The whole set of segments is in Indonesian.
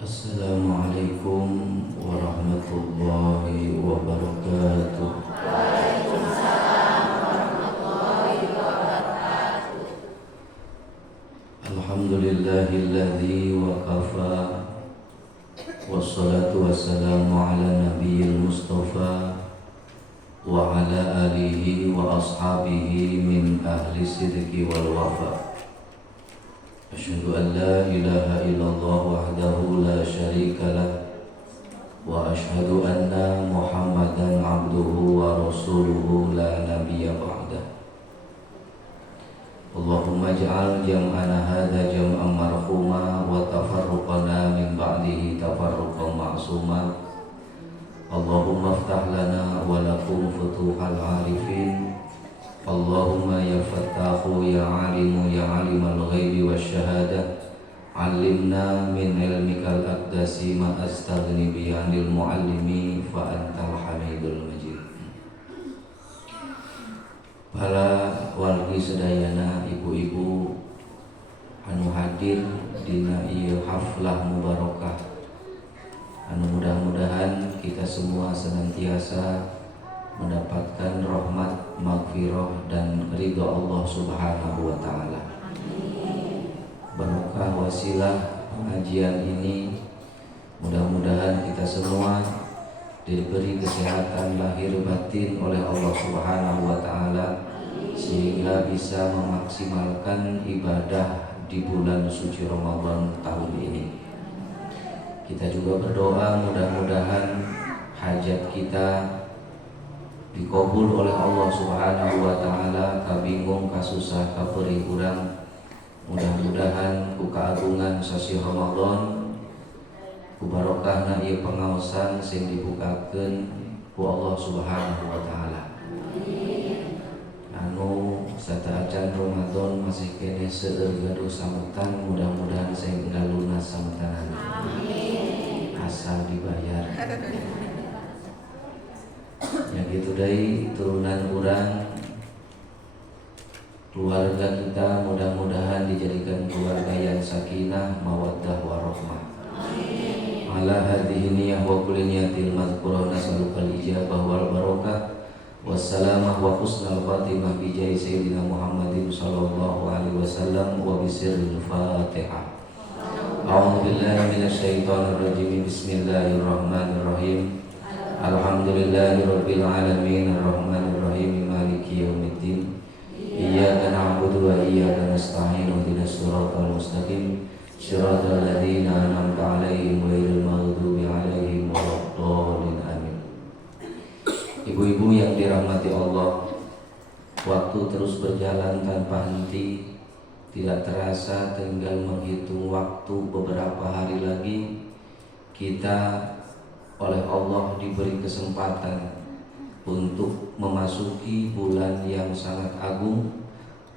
Assalamualaikum warahmatullahi wabarakatuh. Alhamdulillahilladzi wa kafa, wassalatu wassalamu ala nabiyil mustafa wa ala alihi wa ashabihi min ahli sidqi wal wafa. Asyhadu an la ilaha illallah wahdahu la syarika lah wa asyhadu anna Muhammadan abduhu wa rasuluhu la nabiyya ba'dah. Allahumma ij'al jam'ana hadza jam'an marhuma wa tafarruqana min ba'dihi tafarruqan ma'suma. Allahumma iftah lana wa lakum futuhal arifin. Allahumma ya fattahu ya alimu ya alimal ghaibi wasyahadah, alimna min ilmikal aqdasi ma astaghni bi anil muallimi fa antal hamidul majid. Para wargi sedayana, ibu-ibu anu hadir dina ieu haflah mubarakah, anu mudah-mudahan kita semua senantiasa mendapatkan rahmat, maghfirah dan ridha Allah Subhanahu wa taala. Barokah wasilah pengajian ini, mudah-mudahan kita semua diberi kesehatan lahir batin oleh Allah Subhanahu wa taala sehingga bisa memaksimalkan ibadah di bulan suci Ramadan tahun ini. Kita juga berdoa mudah-mudahan hajat kita dikabul oleh Allah Subhanahu wa taala, kabingung kasusah kaperih urang. Mudah-mudahan ku kaagungan sasi Ramadan, ku barokahna ieu pangaosan sing dibukakeun ku Allah Subhanahu wa taala. Anu sataacan Ramadan masih kene seueur gaduh sametan, mudah-mudahan sing lunas sametanana. Asal dibayar. Ya gitu deh, turunan urang, keluarga kita mudah-mudahan dijadikan keluarga yang sakinah, mawaddah warahmah. Ala hadhihi niyyah wa kulli niyatil mazkurah nas'alukal ijabah wal barakah wassalamah wa husnal khatimah bi jahi sayyidina Muhammadin sallallahu alaihi wasallam wa bi sirril Fatihah. A'udzu billahi minasyaitonir rajim. Bismillahirrahmanirrahim. Alhamdulillahirabbil alamin arrahmanir rahim maliki yaumiddin. Iyyaka na'budu wa iyyaka nasta'in ihdinas siratal mustaqim siratal ladzina an'amta 'alaihim ghairil maghdubi 'alaihim waladdallin amin. Ibu-ibu yang dirahmati Allah, waktu terus berjalan tanpa henti. Tidak terasa tinggal menghitung waktu beberapa hari lagi kita oleh Allah diberi kesempatan untuk memasuki bulan yang sangat agung,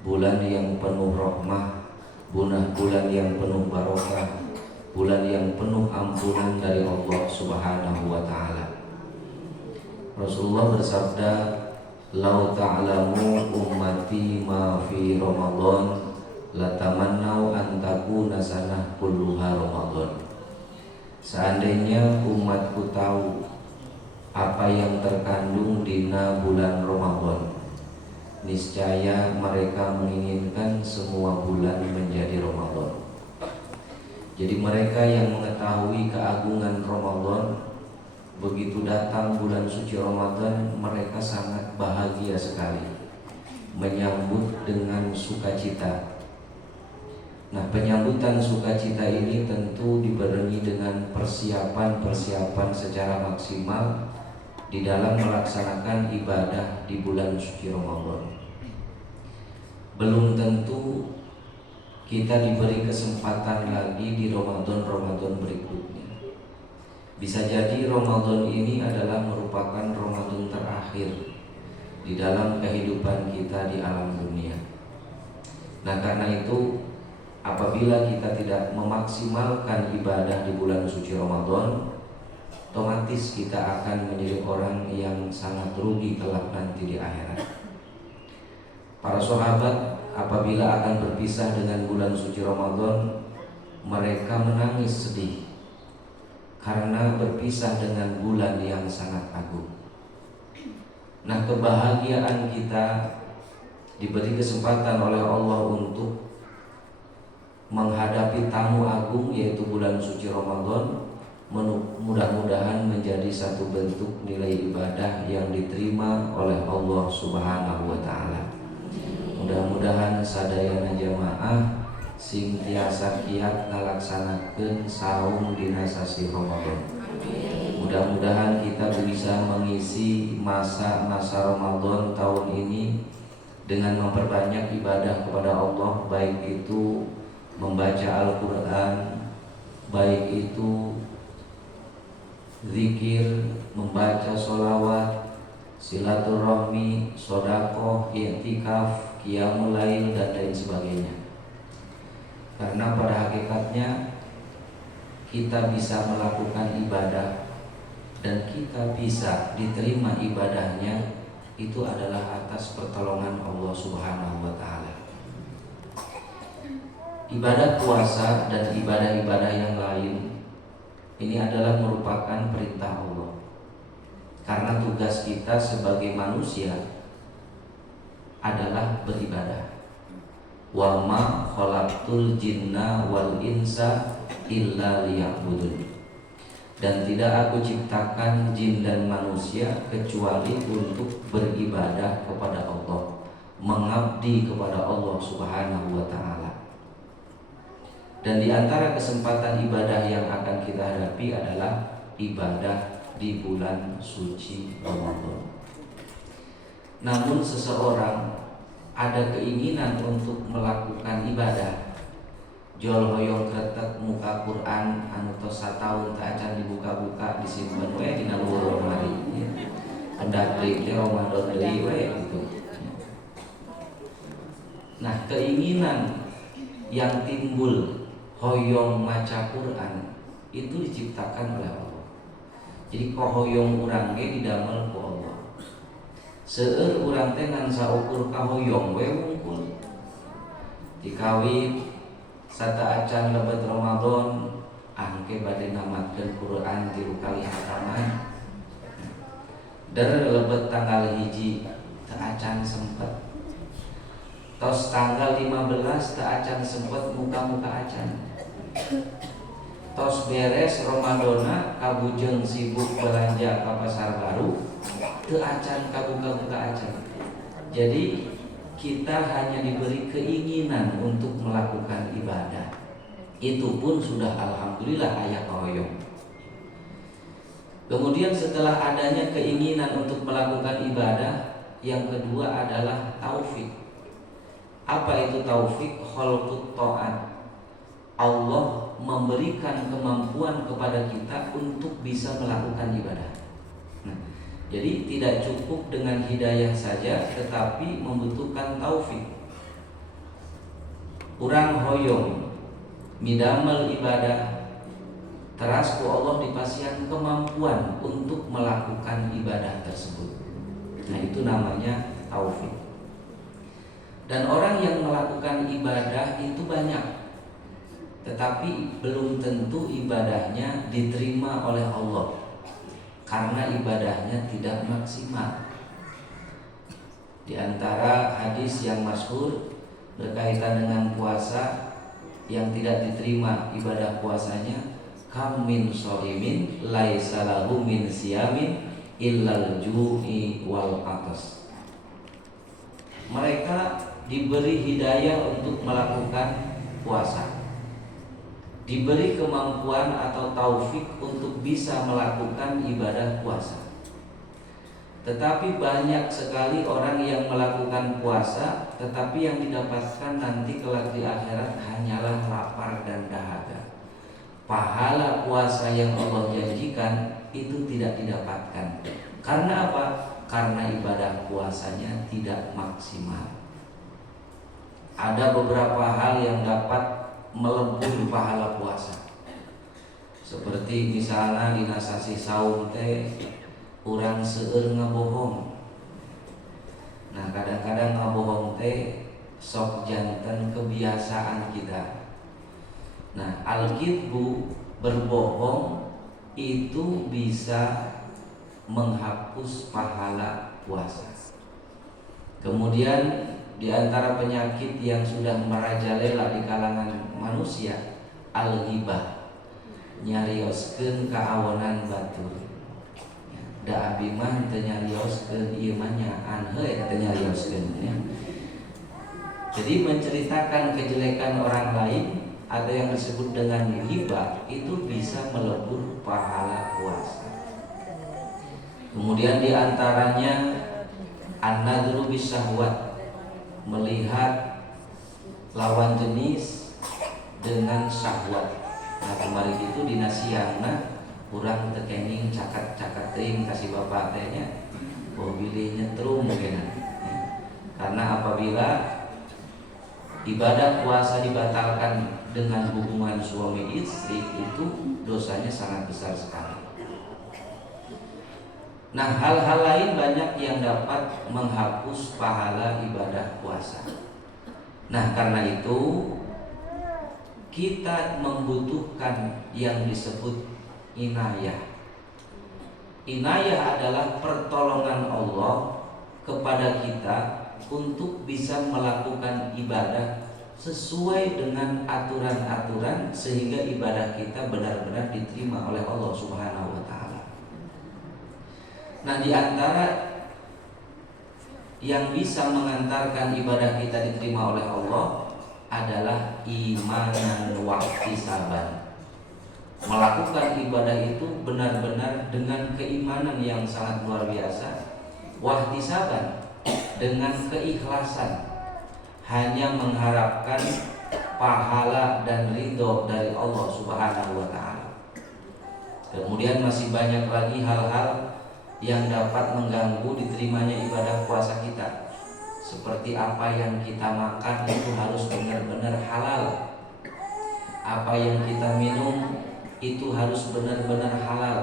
bulan yang penuh rahmah, bulan yang penuh barokah, bulan yang penuh ampunan dari Allah Subhanahu wa taala. Rasulullah bersabda, "Lau ta'lamu ummati ma fi Ramadan, latamannau an takuna sanah kulluha Ramadan." Seandainya umatku tahu apa yang terkandung di bulan Ramadan, niscaya mereka menginginkan semua bulan menjadi Ramadan. Jadi mereka yang mengetahui keagungan Ramadan, begitu datang bulan suci Ramadan, mereka sangat bahagia sekali, menyambut dengan sukacita. Nah, penyambutan sukacita ini tentu dibarengi dengan persiapan-persiapan secara maksimal di dalam melaksanakan ibadah di bulan suci Ramadan. Belum tentu kita diberi kesempatan lagi di Ramadan berikutnya. Bisa jadi Ramadan ini adalah merupakan Ramadan terakhir di dalam kehidupan kita di alam dunia. Nah, karena itu apabila kita tidak memaksimalkan ibadah di bulan suci Ramadan, otomatis kita akan menjadi orang yang sangat rugi kelak nanti di akhirat. Para sahabat apabila akan berpisah dengan bulan suci Ramadan, mereka menangis sedih karena berpisah dengan bulan yang sangat agung. Nah, kebahagiaan kita diberi kesempatan oleh Allah untuk menghadapi tamu agung yaitu bulan suci Ramadan, mudah-mudahan menjadi satu bentuk nilai ibadah yang diterima oleh Allah Subhanahu wa taala. Mudah-mudahan sadayana jamaah sing tiasa kiat ngalaksanakeun saum dina sasi Ramadan. Mudah-mudahan kita bisa mengisi masa-masa Ramadan tahun ini dengan memperbanyak ibadah kepada Allah, baik itu membaca Al-Quran, baik itu zikir, membaca sholawat, silaturahmi, sodakoh, i'tikaf, qiyamul lail, dan lain sebagainya. Karena pada hakikatnya kita bisa melakukan ibadah dan kita bisa diterima ibadahnya itu adalah atas pertolongan Allah Subhanahu wa taala. Ibadah puasa dan ibadah-ibadah yang lain ini adalah merupakan perintah Allah. Karena tugas kita sebagai manusia adalah beribadah. Wa ma khalaqtul jinna wal insa illa liya'budun. Dan tidak aku ciptakan jin dan manusia kecuali untuk beribadah kepada Allah, mengabdi kepada Allah Subhanahu wa taala. Dan di antara kesempatan ibadah yang akan kita hadapi adalah ibadah di bulan suci Ramadan. Namun seseorang ada keinginan untuk melakukan ibadah, jol hoyong kretek muka Quran anu tos sataun teu acan dibuka-buka disimpen we dina luhur lemari ya. Hendak deui Ramadan deui we gitu. Nah, keinginan yang timbul hoyong maca Quran itu diciptakan oleh Allah. Jadi kohoyong urang ge didamel ku Allah. Seueur urang teh ngan saukur kahoyong we wungkul. Dikawin sata acan lebat Ramadan angke bade namatkeun Quran 3 kali hataman. Der lebat tanggal 1 teu acan sempet. Tos tanggal 15 teu acan sempet muka-muka acan. Tos beres Ramadana kabujeng sibuk belanja ke pasar baru teu acan kabuka-buka acan. Jadi kita hanya diberi keinginan untuk melakukan ibadah. Itu pun sudah alhamdulillah aya koyong. Kemudian setelah adanya keinginan untuk melakukan ibadah, yang kedua adalah taufik. Apa itu taufik? Khalqut ta'at. Allah memberikan kemampuan kepada kita untuk bisa melakukan ibadah. Nah, jadi tidak cukup dengan hidayah saja, tetapi membutuhkan taufik. Urang hoyong midamel ibadah, teras ku Allah dipasihan kemampuan untuk melakukan ibadah tersebut. Nah, itu namanya taufik. Dan orang yang melakukan ibadah itu banyak, tetapi belum tentu ibadahnya diterima oleh Allah karena ibadahnya tidak maksimal. Di antara hadis yang masyhur berkaitan dengan puasa yang tidak diterima ibadah puasanya, kam min sholimin laisa lahu min siyamin illal ju'i wal atas. Mereka diberi hidayah untuk melakukan puasa, diberi kemampuan atau taufik untuk bisa melakukan ibadah puasa. Tetapi banyak sekali orang yang melakukan puasa, tetapi yang didapatkan nanti kelak di akhirat hanyalah lapar dan dahaga. Pahala puasa yang Allah janjikan itu tidak didapatkan. Karena apa? Karena ibadah puasanya tidak maksimal. Ada beberapa hal yang dapat melebur pahala puasa. Seperti misalnya dina sasi saum teh urang seueur ngabohong. Nah, kadang-kadang ngabohong teh sok janten kebiasaan kita. Nah, al-kidbu berbohong itu bisa menghapus pahala puasa. Kemudian di antara penyakit yang sudah merajalela di kalangan manusia, al-ghibah, nyarioskeun kaawanan batur. Da abi mah teu nyarioskeun ieu mah nyaan heuh teu nyarioskeun ya. Jadi menceritakan kejelekan orang lain atau yang disebut dengan ghibah itu bisa melebur pahala puasa. Kemudian di antaranya an-nadru bisyahwat, melihat lawan jenis dengan syahwat. Nah kemarin itu dina siangna urang tekening cakat-cakat teuing kasih bapak tehnya, oh bilih nyetrum mungkin. Karena apabila ibadah puasa dibatalkan dengan hubungan suami istri itu dosanya sangat besar sekali. Nah hal-hal lain banyak yang dapat menghapus pahala ibadah puasa. Nah karena itu kita membutuhkan yang disebut inayah. Inayah adalah pertolongan Allah kepada kita untuk bisa melakukan ibadah sesuai dengan aturan-aturan sehingga ibadah kita benar-benar diterima oleh Allah Subhanahu wa taala. Nah, di antara yang bisa mengantarkan ibadah kita diterima oleh Allah adalah imanan wa ihtisaban. Melakukan ibadah itu benar-benar dengan keimanan yang sangat luar biasa, wa ihtisaban, dengan keikhlasan, hanya mengharapkan pahala dan ridho dari Allah Subhanahu wa taala. Kemudian masih banyak lagi hal-hal yang dapat mengganggu diterimanya ibadah puasa kita. Seperti apa yang kita makan itu harus benar-benar halal. Apa yang kita minum itu harus benar-benar halal.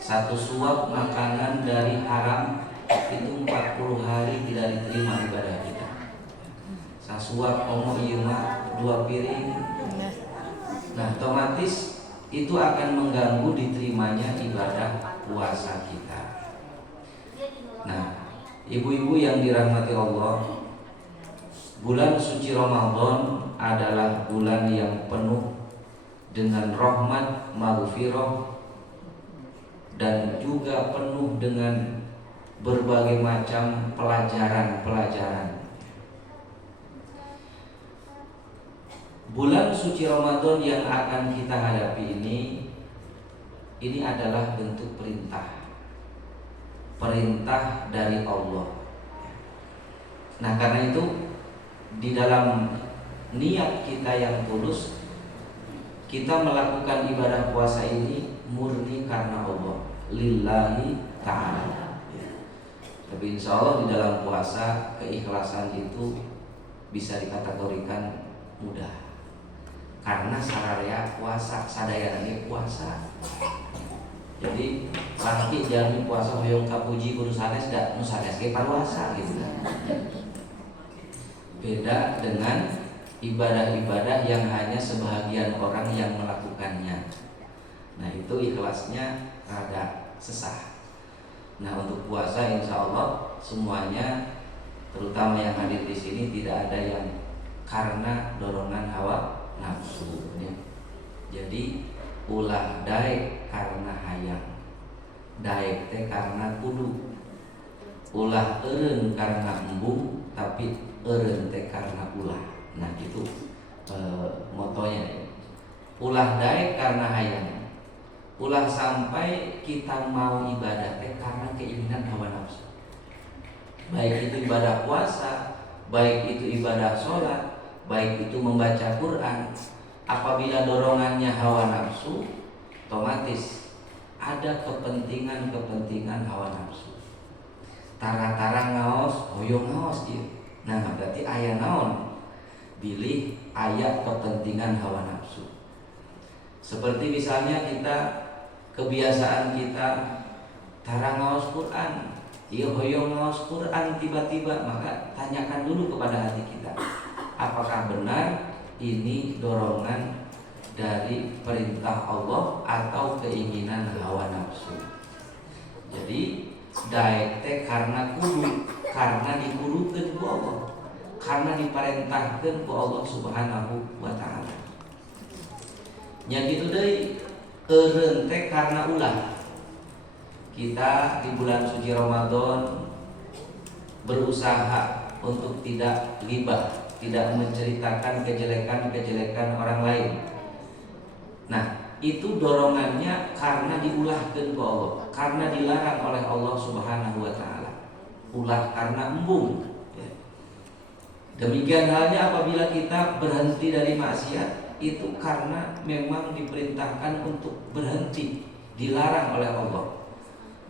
Satu suap makanan dari haram itu 40 hari tidak diterima ibadah kita. Sasuap omo ieu mah 2 piring. Nah, otomatis itu akan mengganggu diterimanya ibadah puasa kita. Nah, ibu-ibu yang dirahmati Allah, bulan suci Ramadan adalah bulan yang penuh dengan rahmat, maghfirah, dan juga penuh dengan berbagai macam pelajaran-pelajaran. Bulan suci Ramadan yang akan kita hadapi ini adalah bentuk perintah dari Allah. Nah karena itu di dalam niat kita yang tulus, kita melakukan ibadah puasa ini murni karena Allah, lillahi ta'ala. Tapi insya Allah di dalam puasa keikhlasan itu bisa dikategorikan mudah. Karena sararea puasa, sadayana puasa. Jadi laki jalmi puasa hoyong kapuji kudu sanes da nu sanes ge puasa gitu kan. Beda dengan ibadah-ibadah yang hanya sebahagian orang yang melakukannya. Nah itu ikhlasnya rada sesah. Nah untuk puasa insya Allah semuanya, terutama yang hadir di sini, tidak ada yang karena dorongan hawa nafsu ya. Jadi ulah daek karena hayang, daek teh karena kudu, ulah eureun karena embung, tapi eureun teh karena ulah. Nah itu motonya. Ulah daek karena hayang, ulah sampai kita mau ibadah teh karena keinginan hawa nafsu. Baik itu ibadah puasa, baik itu ibadah sholat, baik itu membaca Quran. Apabila dorongannya hawa nafsu, otomatis ada kepentingan hawa nafsu. Tara-tara ngaos, hoyong ngaos dia. Nah berarti aya naon? Bilih aya kepentingan hawa nafsu. Seperti misalnya kita, kebiasaan kita tara ngaos Quran, ieu hoyong ngaos Quran tiba-tiba, maka tanyakan dulu kepada hati kita, apakah benar ini dorongan dari perintah Allah atau keinginan karena kudu, karena dikudukeun ku Allah, karena diperintahkeun ku Allah Subhanahu wa taala. Nya kitu deui, eureun teh karena ulah. Kita di bulan suci Ramadan berusaha untuk tidak ghibah, tidak menceritakan kejelekan-kejelekan orang lain. Nah, itu dorongannya karena diulahkeun ku Allah, karena dilarang oleh Allah Subhanahu wa taala. Ulah karena embung. Ya. Demikian halnya apabila kita berhenti dari maksiat, itu karena memang diperintahkan untuk berhenti, dilarang oleh Allah.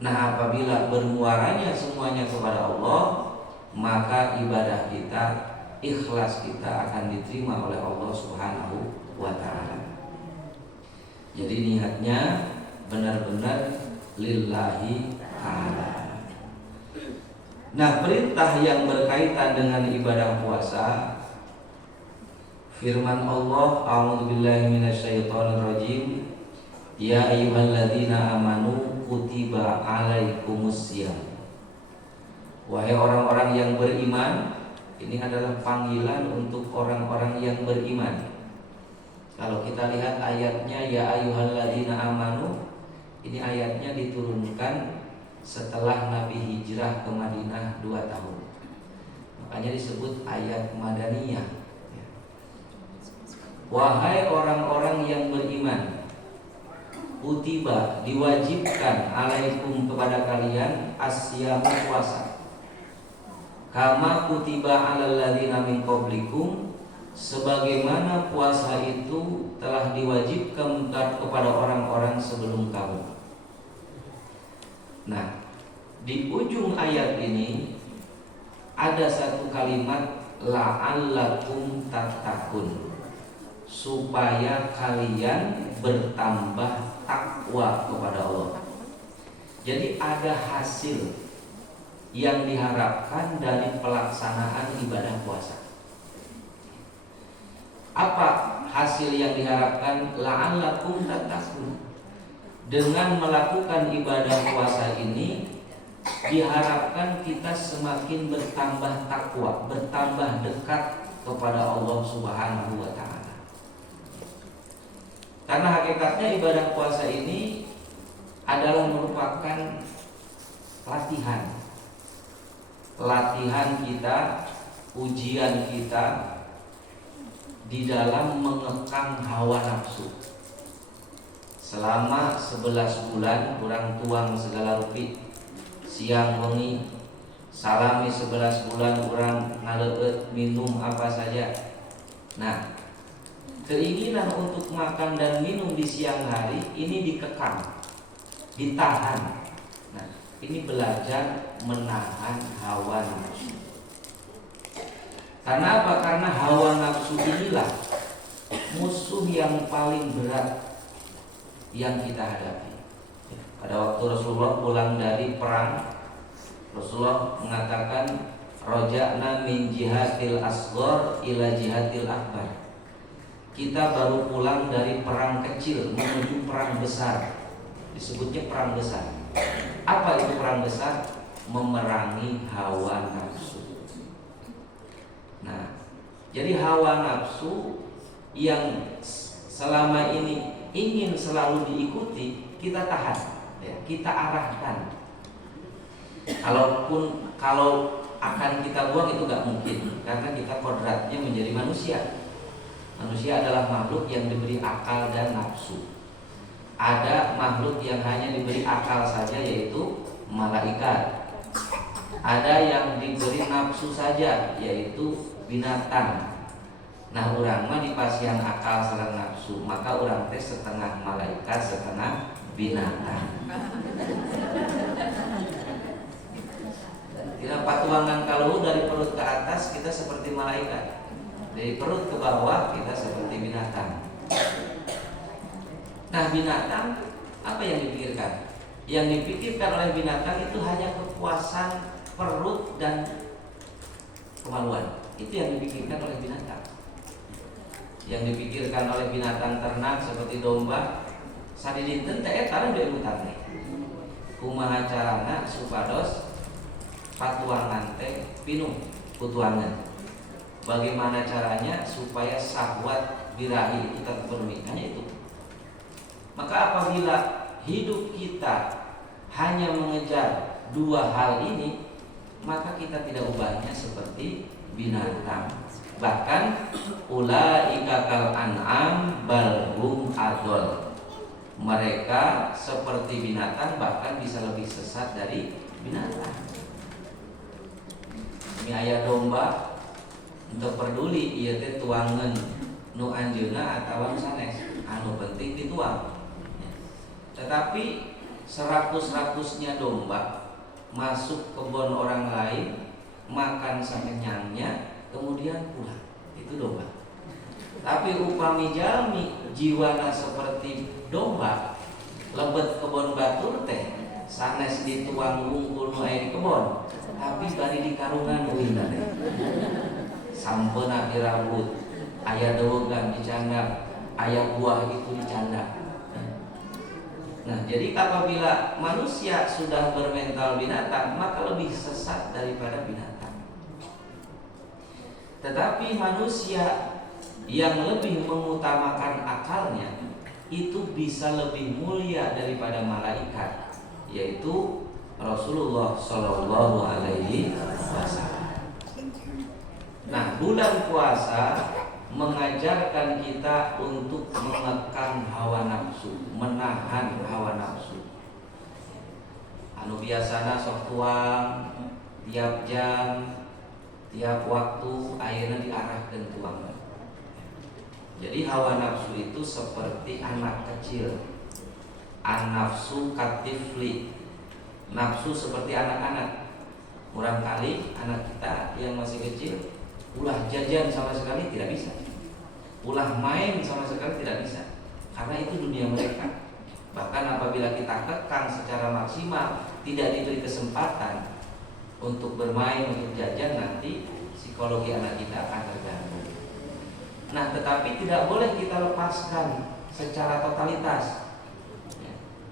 Nah, apabila bermuaranya semuanya kepada Allah, maka ibadah kita, ikhlas kita akan diterima oleh Allah Subhanahu wa taala. Jadi niatnya benar-benar lillahi ta'ala. Nah, perintah yang berkaitan dengan ibadah puasa, firman Allah, a'udzubillahi minasyaitonirrajim, ya ayyuhalladzina amanu kutiba alaikumusiyam. Wahai orang-orang yang beriman, ini adalah panggilan untuk orang-orang yang beriman. Kalau kita lihat ayatnya, ya ayyuhalladzina amanu, ini ayatnya diturunkan setelah Nabi hijrah ke Madinah 2 tahun. Makanya disebut ayat Madaniyah. Wahai orang-orang yang beriman, kutiba, diwajibkan, alaikum, kepada kalian, asyamu, puasa, kama kutiba alal ladzina min qablikum, sebagaimana puasa itu telah diwajibkan kepada orang-orang sebelum kamu. Nah, di ujung ayat ini ada satu kalimat, la'allakum tattaqun, supaya kalian bertambah takwa kepada Allah. Jadi ada hasil yang diharapkan dari pelaksanaan ibadah puasa. Apa hasil yang diharapkan? La'allakum tattaqun. Dengan melakukan ibadah puasa ini diharapkan kita semakin bertambah takwa, bertambah dekat kepada Allah Subhanahu wa taala. Karena hakikatnya ibadah puasa ini adalah merupakan latihan. Latihan kita, ujian kita di dalam mengekang hawa nafsu. Selama 11 bulan kurang tuang segala rupi, siang wengi salami 11 bulan kurang ngaleut minum apa saja. Nah, keinginan untuk makan dan minum di siang hari ini dikekang, ditahan. Nah, ini belajar menahan hawa nafsu. Karena apa? Karena hawa nafsu inilah musuh yang paling berat yang kita hadapi. Pada waktu Rasulullah pulang dari perang, Rasulullah mengatakan, roja'na min jihadil asghar ila jihadil akbar. Kita baru pulang dari perang kecil menuju perang besar. Disebutnya perang besar. Apa itu perang besar? Memerangi hawa nafsu. Nah, jadi hawa nafsu yang selama ini ingin selalu diikuti, kita tahan, ya, kita arahkan. Kalau akan kita buang itu gak mungkin, karena kita kodratnya menjadi manusia. Manusia adalah makhluk yang diberi akal dan nafsu. Ada makhluk yang hanya diberi akal saja, yaitu malaikat. Ada yang diberi nafsu saja, yaitu binatang. Nah, orang mah dipasihan akal sareng nafsu, maka orang teh setengah malaikat, setengah binatang. Tidak patuangan kalau dari perut ke atas kita seperti malaikat, dari perut ke bawah kita seperti binatang. Nah, binatang apa yang dipikirkan? Yang dipikirkan oleh binatang itu hanya kepuasan perut dan kemaluan. Itu yang dipikirkan oleh binatang. Yang dipikirkan oleh binatang ternak seperti domba, sadidinten teh eta deui utang. Kumaha carana supados patuangan teh pinuh putuangan. Bagaimana caranya supaya syahwat birahi itu terpenuhi? Hanya itu. Maka apabila hidup kita hanya mengejar dua hal ini, maka kita tidak ubahnya seperti binatang. Bahkan ulaika kal an'am bal hum adol. Mereka seperti binatang, bahkan bisa lebih sesat dari binatang. Ini ayat domba untuk peduli ieu teh tuangan nu anjeunna atawa nu sanes, anu penting dituang. Tetapi serakus-rakusnya domba masuk kebun orang lain, makan sekenyangnya, kemudian pulang. Itu domba. Tapi upami jalmi jiwana seperti domba, lebet kebun batur teh sanes dituang wungkul nu aya di kebun, tapi bari di karungan uina teh. Sampena di rambut, aya dogan dicanda, aya buah itu dicanda. Nah, jadi apabila manusia sudah bermental binatang, maka lebih sesat daripada binatang. Tetapi manusia yang lebih mengutamakan akalnya itu bisa lebih mulia daripada malaikat, yaitu Rasulullah Shallallahu Alaihi Wasallam. Nah, bulan puasa mengajarkan kita untuk mengekang hawa nafsu, menahan hawa nafsu. Anu biasana sok tuang tiap jam, tiap waktu ayeuna diarahkeun tuang. Jadi hawa nafsu itu seperti anak kecil. An-nafsu katifli. Nafsu seperti anak-anak. Murang kali anak kita yang masih kecil ulah jajan sama sekali tidak bisa, ulah main sama sekali tidak bisa, karena itu dunia mereka. Bahkan apabila kita kekang secara maksimal, tidak diberi kesempatan untuk bermain, untuk jajan, nanti psikologi anak kita akan terganggu. Nah, tetapi tidak boleh kita lepaskan secara totalitas.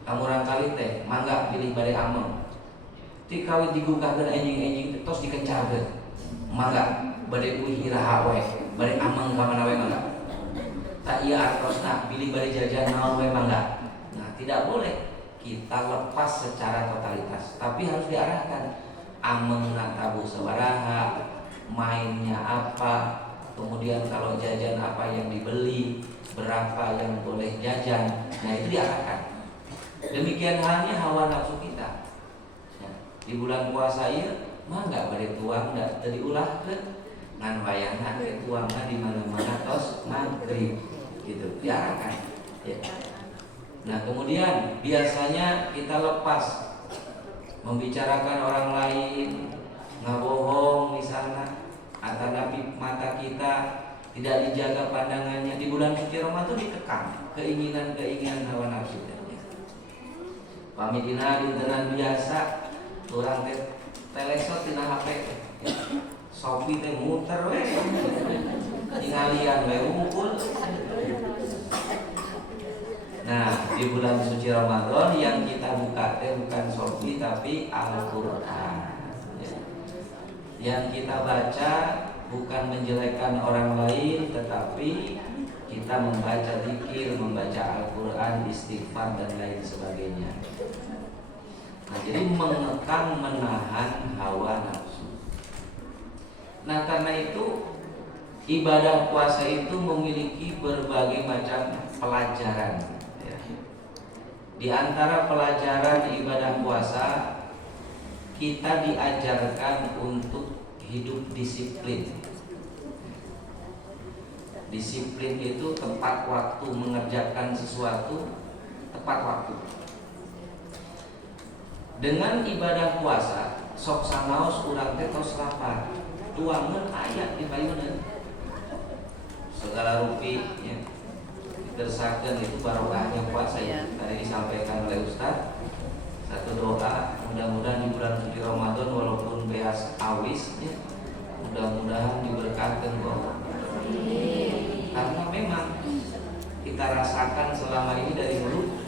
Kamu rangkali teh, mangga pilih bade ameng, tikawit digugahkeun enjing-enjing tos dikencarkeun, mangga bade wihiraha we, bade ameng ka mana we mangga. Tak ieu artosna pilih bade jajan naon we mangga. Nah, tidak boleh kita lepas secara totalitas, tapi harus diarahkan. Amengna tabu sabaraha, mainnya apa, kemudian kalau jajan apa yang dibeli, berapa yang boleh jajan. Nah, itu diarahkan. Demikian halnya hawa nafsu kita. Ya, di bulan puasa ieu mangga bade tuang da teu diulahkeun. Ngan wayahna ke tuangna di mana-mana tos maghrib gitu, diarahkan. Ya. Nah, kemudian biasanya kita lepas membicarakan orang lain, ngabohong misalnya, atau nabi mata kita tidak dijaga pandangannya. Di bulan suci Ramadan dikekang keinginan-keinginan hawa nafsu. Pamidina dintenan biasa orang telesot tina HP. Sopi teh muter we. Tingalian we wungkul. Nah, di bulan suci Ramadan yang kita buka teh bukan Shopee tapi Al-Qur'an. Yang kita baca bukan menjelekkan orang lain, tetapi kita membaca zikir, membaca Al-Qur'an, istighfar dan lain sebagainya. Nah, jadi mengekang, menahan hawa nafsu. Nah, karena itu ibadah puasa itu memiliki berbagai macam pelajaran. Di antara pelajaran ibadah puasa, kita diajarkan untuk hidup disiplin. Disiplin itu tepat waktu mengerjakan sesuatu, tepat waktu. Dengan ibadah puasa, sok sanaos urang teh tos lapar, tuangan ayat di payunan. Segala rupi ya. Tersaken itu barokahnya puasa ya. Tadi disampaikan oleh Ustaz. Satu doa, mudah-mudahan di bulan suci Ramadan walaupun beas awis ya, mudah-mudahan diberkatkan Allah. Karena memang kita rasakan selama ini dari dulu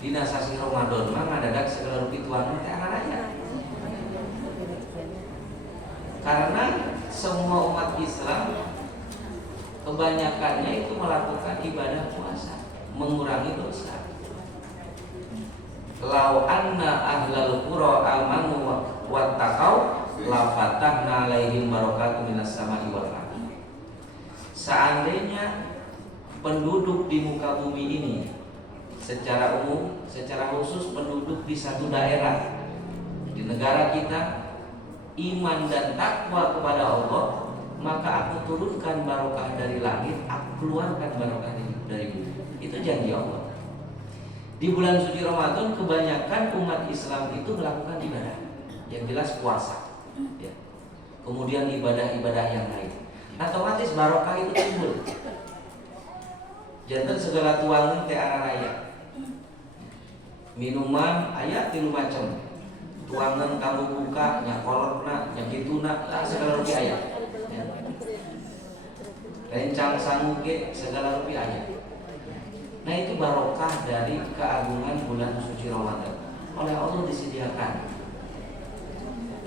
dina sasi Ramadan mah ngadadak segala rupi tuan teh raya. Karena semua umat Islam kebanyakannya itu melakukan ibadah puasa, mengurangi dosa. Lau anna ahlal qura amanu wattaqau la fatahna alaihim barakatun minas sama'i wal ardi. Seandainya penduduk di muka bumi ini secara umum, secara khusus penduduk di satu daerah di negara kita iman dan takwa kepada Allah, maka aku turunkan barokah dari langit, aku keluarkan barokah dari bumi. Itu janji Allah. Di bulan suci Ramadan kebanyakan umat Islam itu melakukan ibadah, yang jelas puasa, ya. Kemudian ibadah-ibadah yang lain. Nah, otomatis barokah itu timbul. Jantan segala tuangan teh raya. Minuman aya 3 macam. Tuangan kamu buka, nya kolotna, nya kituna, segala rupiah aya. Ya. Rencang sanguge segala rupiah aya. Nah, itu barokah dari keagungan bulan suci Ramadan. Oleh Allah disediakan.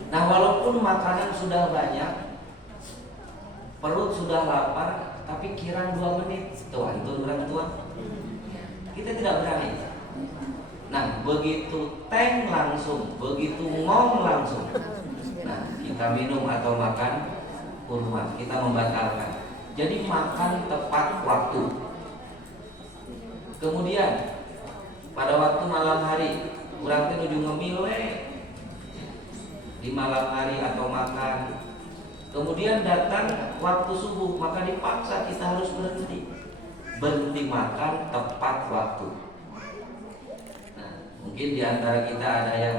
Nah, walaupun makanan sudah banyak, perut sudah lapar, tapi kirang 2 menit, tuan, itu berang tuan. Kita tidak berani. Nah, begitu teng langsung, begitu ngom langsung. Nah, kita minum atau makan kurma, kita membatalkan. Jadi makan tepat waktu. Kemudian pada waktu malam hari, kurang teh nuju ngemil di malam hari atau makan. Kemudian datang waktu subuh, maka dipaksa kita harus berhenti makan tepat waktu. Nah, mungkin di antara kita ada yang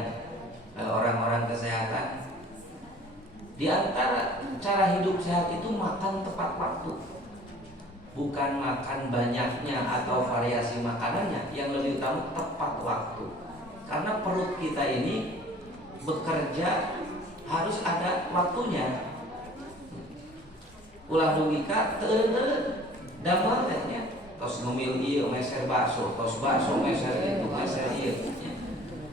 orang-orang kesehatan. Di antara cara hidup sehat itu makan tepat waktu, bukan makan banyaknya atau variasi makanannya. Yang lebih utama tepat waktu. Karena perut kita ini bekerja harus ada waktunya. Ulah dugika teu damel teh nya. Tos ngemil ieu meser bakso, tos bakso meser itu, meser ieu.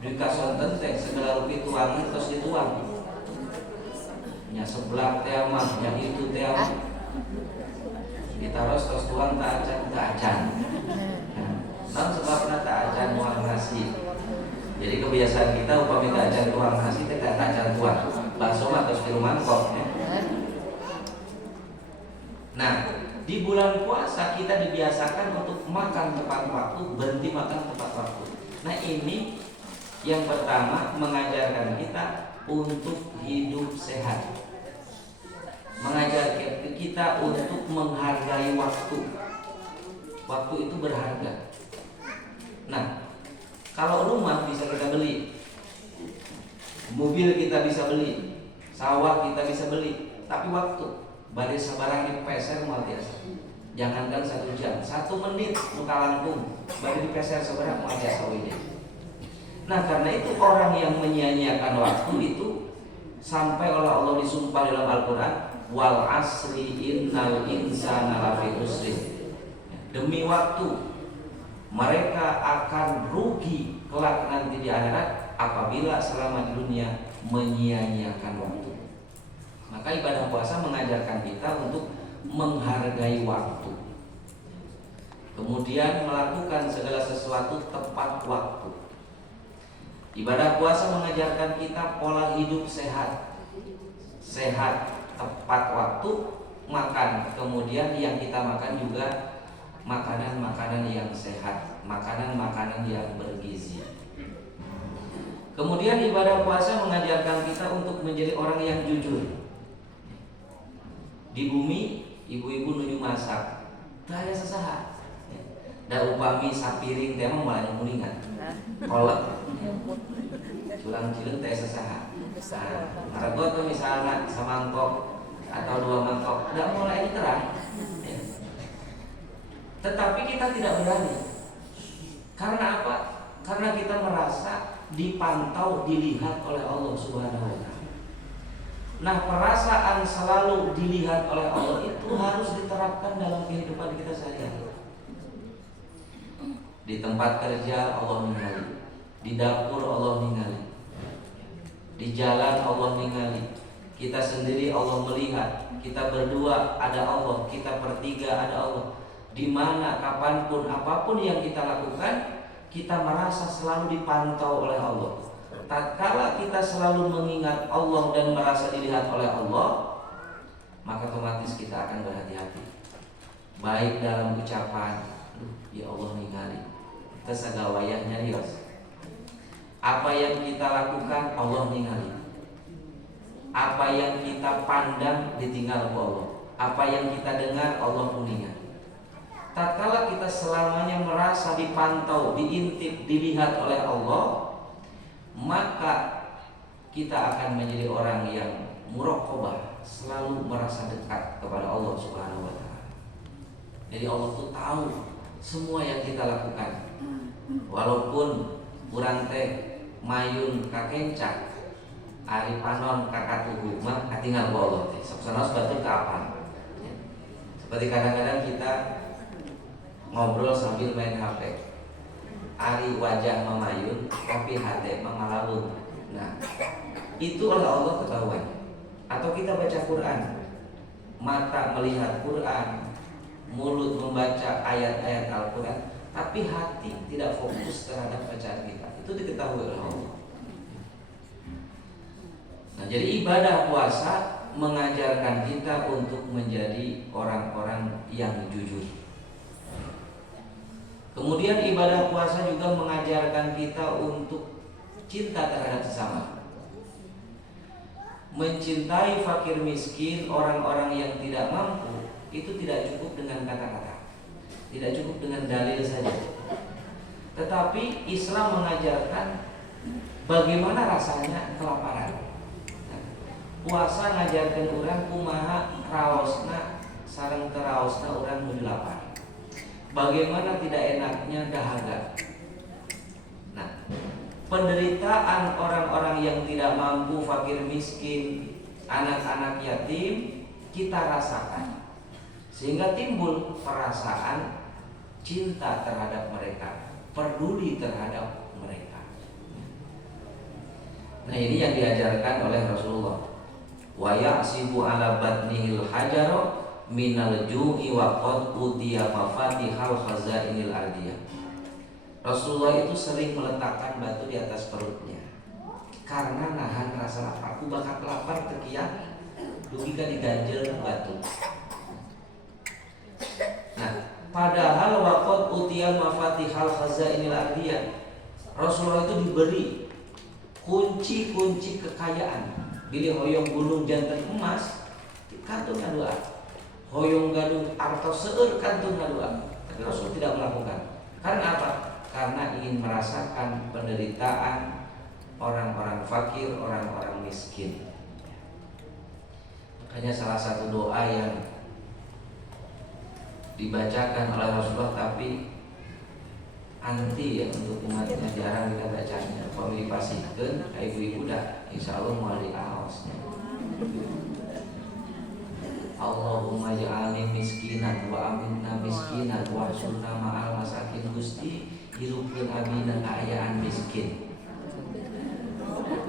Dika sonten teh segala rupi tuangan tos dituang. Nya sebelah teh mah, yang itu teh kita harus tos tuang tak acan. Nah, sebabna tak acan tuang nasi. Jadi kebiasaan kita upami tak acan tuang nasi teh tak acan tuang. Bakso mah tos di mangkok ya. Nah, di bulan puasa kita dibiasakan untuk makan tepat waktu, berhenti makan tepat waktu. Nah, ini yang pertama mengajarkan kita untuk hidup sehat. Mengajarkan kita untuk menghargai waktu. Waktu itu berharga. Nah, kalau rumah bisa kita beli, mobil kita bisa beli, sawah kita bisa beli, tapi waktu badai sabarang di peser mal biasa. Jangankan 1 jam, 1 menit muka langkung badai di peser sabarang mal biasa ini. Nah, karena itu orang yang menyia-nyiakan waktu itu sampai oleh Allah disumpah dalam Al-Quran, wal asri innal insana lafi khusrin. Demi waktu mereka akan rugi kelak nanti di akhirat apabila selama di dunia menyia-nyiakan waktu. Maka ibadah puasa mengajarkan kita untuk menghargai waktu. Kemudian melakukan segala sesuatu tepat waktu. Ibadah puasa mengajarkan kita pola hidup sehat. Sehat, tepat waktu, makan. Kemudian yang kita makan juga makanan-makanan yang sehat, makanan-makanan yang bergizi. Kemudian ibadah puasa mengajarkan kita untuk menjadi orang yang jujur. Di bumi ibu-ibu nuju masak, teu aya sasaha. Da upami sapiring teh mah moal muningan. Kolot. Culang cileung teh sasaha. Ngaregot tuh misalnya samangkok atau 2 mangkok, da mulai terang. Tetapi kita tidak berani. Karena apa? Karena kita merasa dipantau, dilihat oleh Allah Subhanahu wa taala. Nah, perasaan selalu dilihat oleh Allah itu harus diterapkan dalam kehidupan kita sehari-hari. Di tempat kerja Allah ningali, di dapur Allah ningali, di jalan Allah ningali, kita sendiri Allah melihat, kita berdua ada Allah, kita bertiga ada Allah. Di mana, kapanpun, apapun yang kita lakukan, kita merasa selalu dipantau oleh Allah. Tatkala kita selalu mengingat Allah dan merasa dilihat oleh Allah, maka otomatis kita akan berhati-hati. Baik dalam ucapan, ya Allah ningali, kita sagawayahnya rios. Apa yang kita lakukan Allah ningali. Apa yang kita pandang ditinggal Allah. Apa yang kita dengar Allah pun ingat. Tatkala kita selamanya merasa dipantau, diintip, dilihat oleh Allah, maka kita akan menjadi orang yang muraqabah, selalu merasa dekat kepada Allah Subhanahu wa taala. Jadi Allah tuh tahu semua yang kita lakukan. Walaupun urang teh mayun ka kencak, ari panon ka katuhu mah katinggal ku Allah teh. Saksana batur ka apa? Seperti kadang-kadang kita ngobrol sambil main HP. Ari wajah memayun tapi hati mengalun. Nah, itu oleh Allah ketahuan. Atau kita baca Quran, mata melihat Quran, mulut membaca ayat-ayat Al-Quran, tapi hati tidak fokus terhadap bacaan kita. Itu diketahui oleh Allah. Nah, jadi ibadah puasa mengajarkan kita untuk menjadi orang-orang yang jujur. Kemudian ibadah puasa juga mengajarkan kita untuk cinta terhadap sesama. Mencintai fakir miskin, orang-orang yang tidak mampu, itu tidak cukup dengan kata-kata, tidak cukup dengan dalil saja. Tetapi Islam mengajarkan bagaimana rasanya kelaparan. Puasa ngajarkan orang kumaha raosna sareng teraosna orang meuli lapar. Bagaimana tidak enaknya dahaga. Nah, penderitaan orang-orang yang tidak mampu, fakir miskin, anak-anak yatim kita rasakan, sehingga timbul perasaan cinta terhadap mereka, peduli terhadap mereka. Nah, ini yang diajarkan oleh Rasulullah. Wa ya'sibu ala batnihil hajaro minal ju'i wa qad utiya mafatihal khazainil ardiyah. Rasulullah itu sering meletakkan batu di atas perutnya karena nahan rasa lapar. Aku bakal lapar tekian dugi ka diganjel batu. Nah, padahal wa qad utiya mafatihal khazainil ardiyah, Rasulullah itu diberi kunci-kunci kekayaan. Bila hoyong gunung jantan emas kantong kadua, hoyong gadung artos seueur kantong kadua. Tapi Rasul tidak melakukan. Karena apa? Karena ingin merasakan penderitaan orang-orang fakir, orang-orang miskin. Makanya salah satu doa yang dibacakan oleh Rasulullah tapi anti ya untuk umatnya, jarang kita bacanya. Pamili pasikeun ka ibu-ibu dah insyaallah moal diaosnya. Allahumma ja'alni miskinan wa aminna miskinan wa sunna ma'al masakin. Gusti hirupkeun abina kaayaan miskin.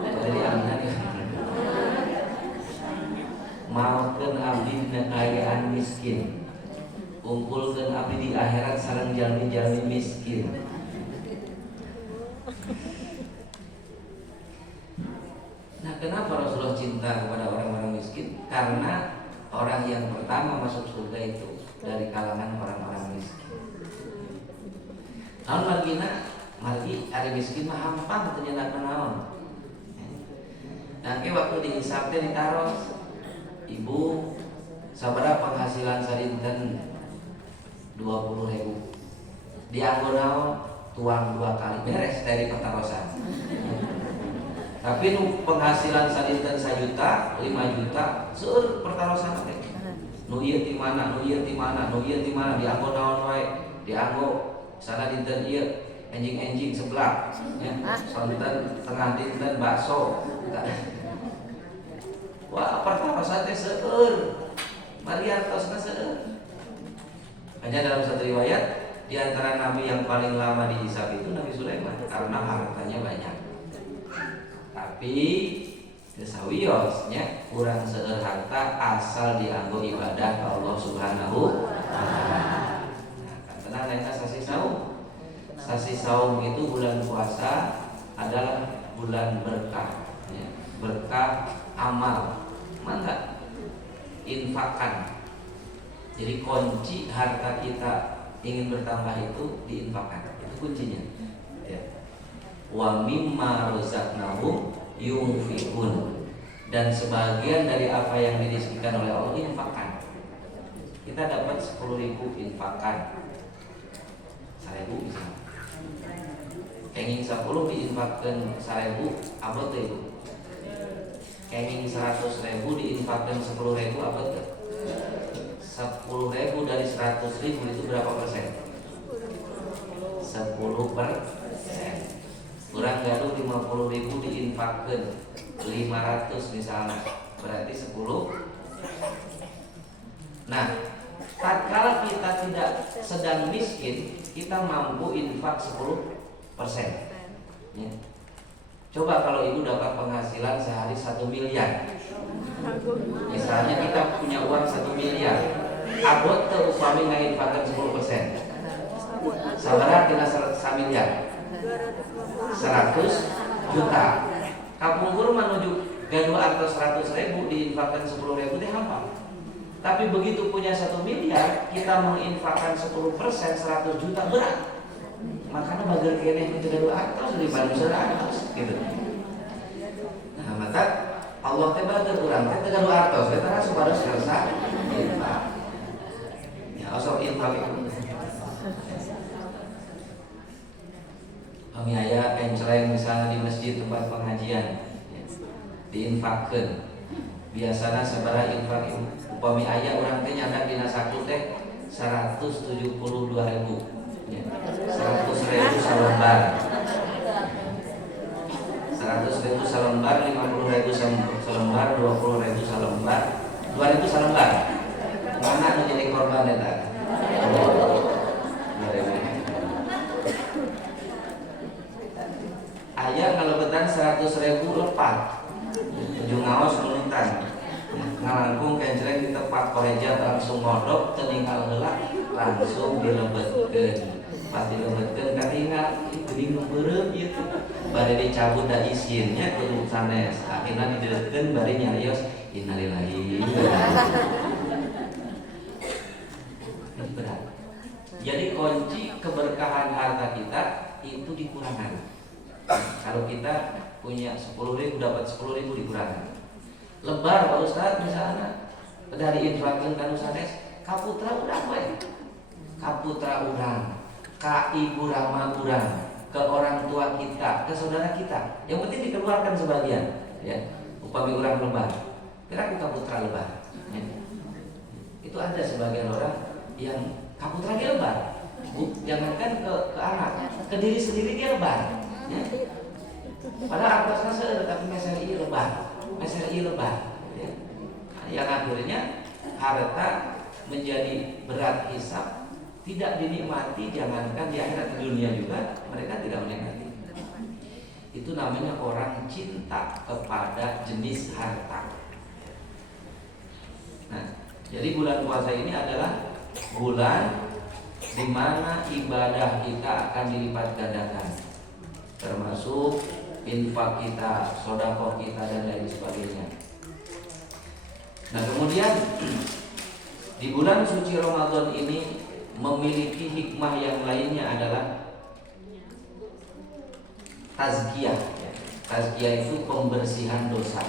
Dari aminan maafkeun abina kaayaan miskin. Kumpulkeun abdi di akhirat sareng jalmi-jalmi miskin. Nah, kenapa Rasulullah cinta kepada orang-orang miskin? Karena orang yang pertama masuk surga itu dari kalangan orang-orang miskin. Naon margina? Margi ari miskin mah hampang ternyata naon. Nanti waktu dihisab teh ditaros, ibu sabaraha penghasilan sadinten 20.000. Dianggo naon? Tuang 2 kali beres dari petarosan. Tapi nu penghasilan sadinten 1 juta, 5 juta, seueur pertarosan teh. Nu ieu ti mana, nu ieu ti mana, nu ieu ti mana, dianggo naon wae, dianggo sana dinten ieu enjing-enjing sebelah, ya. Sonten tengah dinten bakso. Wah, pertarosan teh seueur. Mari artosna seueur. Hanya dalam satu riwayat, di antara nabi yang paling lama dihisab itu Nabi Sulaiman karena hartanya banyak. Tapi Sawiosnya kurang seueur harta asal dianggo ibadah ka Allah Subhanahu wa taala. Nah, karena eta sasi saum. Sasi saum itu bulan puasa adalah bulan berkah, ya. Berkah amal. Mantap. Infakkan. Jadi kunci harta kita ingin bertambah itu diinfakkan. Itu kuncinya. Ya. Wa mimma razaqnahum yunfiqun, dan sebagian dari apa yang dirizkikan oleh Allah infakkan. Kita dapat 10.000 infakkan 1.000 misalnya. Kenging 10 diinfakkan 1.000 apa tuh itu? Kenging 100.000 diinfakkan 10.000 apa tuh? 10.000 dari 100.000 itu berapa persen? 10%. Kurang gaduh 50.000 diinfakkan 500 misalnya, berarti 10. Nah, tatkala kita tidak sedang miskin, kita mampu infak 10%. Ya. Coba kalau ibu dapat penghasilan sehari 1 miliar. Misalnya kita punya uang 1 miliar, abot teu upami ngainfakkeun 10%. Sabaraha tina 1 miliar? 100 juta. Kapungkur menuju gaduh atau 100.000 diinfakkan 10.000 teh hampa. Tapi begitu punya 1 miliar, kita menginfakkan 10% 100 juta berat. Makanya bager keneh itu gaduh atos di Bandung 100 gitu. Nah, maka Allah teh bager urang teh gaduh atos eta rasa pados rasa infak. Ya, asal infak itu. Kami aya kenceleng misalnya di masjid tempat pengajian, ya, diinfakkeun. Biasana sabaraha infak upami aya urang teh nyadak dina saku teh 172.000, ya. 100.000 salembar. 100.000 salembar, 50.000 salembar, 20.000 salembar, 2.000 salembar. Mana nu jadi korban eta? Aya ngalebetan 100.000 lepat. Ujung ngaos nunutan. Ngalangkung kenceleng di tempat koreja langsung ngodok teninggal heula langsung dilebetkeun. Pas dilebetkeun katingal geuning beureum ieu teh. Bade dicabut da isinnya kudu sanes. Akhirna dideutkeun bari nyarios innalillahi. Berat. Jadi kunci keberkahan harta kita itu dikurangan. Kalau kita punya 10.000 dapat 10.000 dikurangan. Lebar Pak Ustaz misalnya dari infakkeun kanu sanes kaputra urang we. Kaputra urang, ka ibu rama urang, ke orang tua kita, ke saudara kita. Yang penting dikeluarkan sebagian, ya. Upami urang lebar. Kira kaputra lebar. Ya. Itu ada sebagian orang yang kaputra dia lebar. Jangankan ke anak, ke diri sendiri dia lebar. Ya. Padahal atasnya seueur tapi meser ieu lebar. Ya. Yang akhirnya harta menjadi berat hisab, tidak dinikmati, jangankan di akhirat, di dunia juga mereka tidak menikmati. Itu namanya orang cinta kepada jenis harta. Nah, jadi bulan puasa ini adalah bulan di mana ibadah kita akan dilipat gandakan, termasuk infak kita, sedekah kita dan lain sebagainya. Nah, kemudian di bulan suci Ramadan ini memiliki hikmah yang lainnya adalah tazkiyah. Tazkiyah itu pembersihan dosa.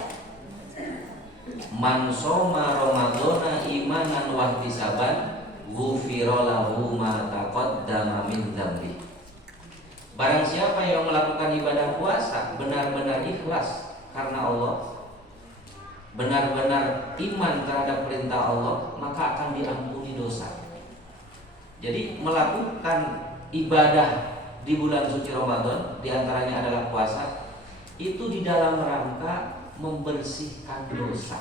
Man shoma Ramadana imanan wa ihtisaban ghufira lahu ma taqaddama min dzambi. Barang siapa yang melakukan ibadah puasa benar-benar ikhlas karena Allah, benar-benar iman terhadap perintah Allah, maka akan diampuni dosa. Jadi melakukan ibadah di bulan suci Ramadan, diantaranya adalah puasa, itu di dalam rangka membersihkan dosa.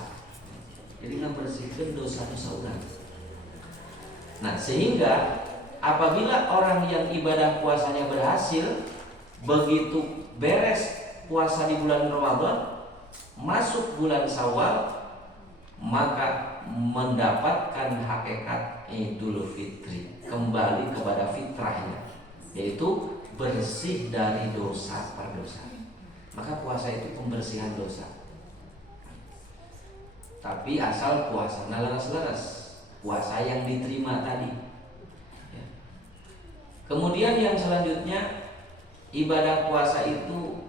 Jadi membersihkan dosa-dosa orang. Nah, sehingga apabila orang yang ibadah puasanya berhasil, begitu beres puasa di bulan Ramadan, masuk bulan Syawal maka mendapatkan hakikat Idul Fitri, kembali kepada fitrahnya, yaitu bersih dari dosa perdosa. Maka puasa itu pembersihan dosa. Tapi asal puasa leres-leres, puasa yang diterima tadi. Ya. Kemudian yang selanjutnya, ibadah puasa itu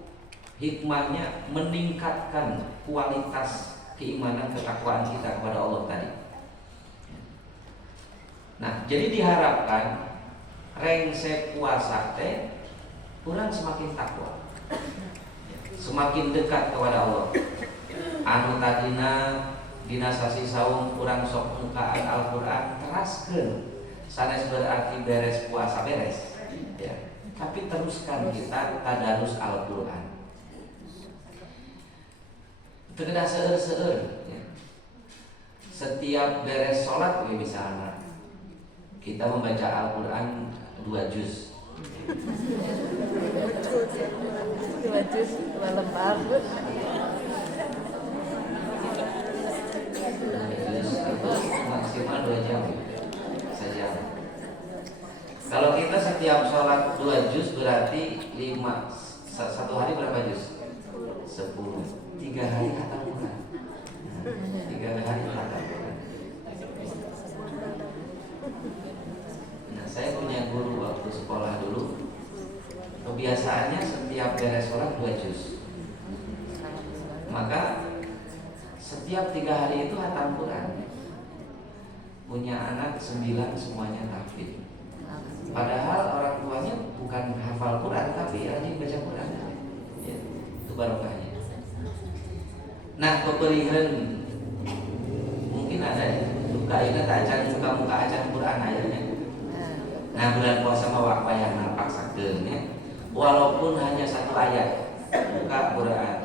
hikmahnya meningkatkan kualitas keimanan ketakwaan kita kepada Allah tadi. Nah, jadi diharapkan rengse puasa teh kurang semakin takwa, semakin dekat kepada Allah. Anu tadina dina sasi saum kurang sok mukaan Al-Qur'an teraskeun, sanes berarti beres puasa beres, ya. Tapi teruskan kita tadarus Al-Qur'an. Terkedah seueur-seueur, ya. Setiap beres sholat misalnya kita membaca Al-Quran 2 juz. 2 juz, 2 lembar. 2 juz itu maksimal 2 jam saja. Kalau kita setiap sholat 2 juz berarti 5, satu hari berapa juz? 10. 3 hari khatam Quran. 3 hari khatam Quran. Nah, saya punya guru waktu sekolah dulu. Kebiasaannya setiap beres sholat 2 juz. Maka setiap 3 hari itu khatam Quran. Punya anak 9 semuanya tahfidz. Padahal orang tuanya bukan hafal Quran tapi rajin baca Quran. Ya, itu barokahnya. Nah, peperihan mungkin ada ya. Duka ini tak acan muka-muka acan Quran akhirnya. Nah, bulan puasa mah wakbayang napaksakeun ya. Walaupun hanya 1 ayat buka Quran.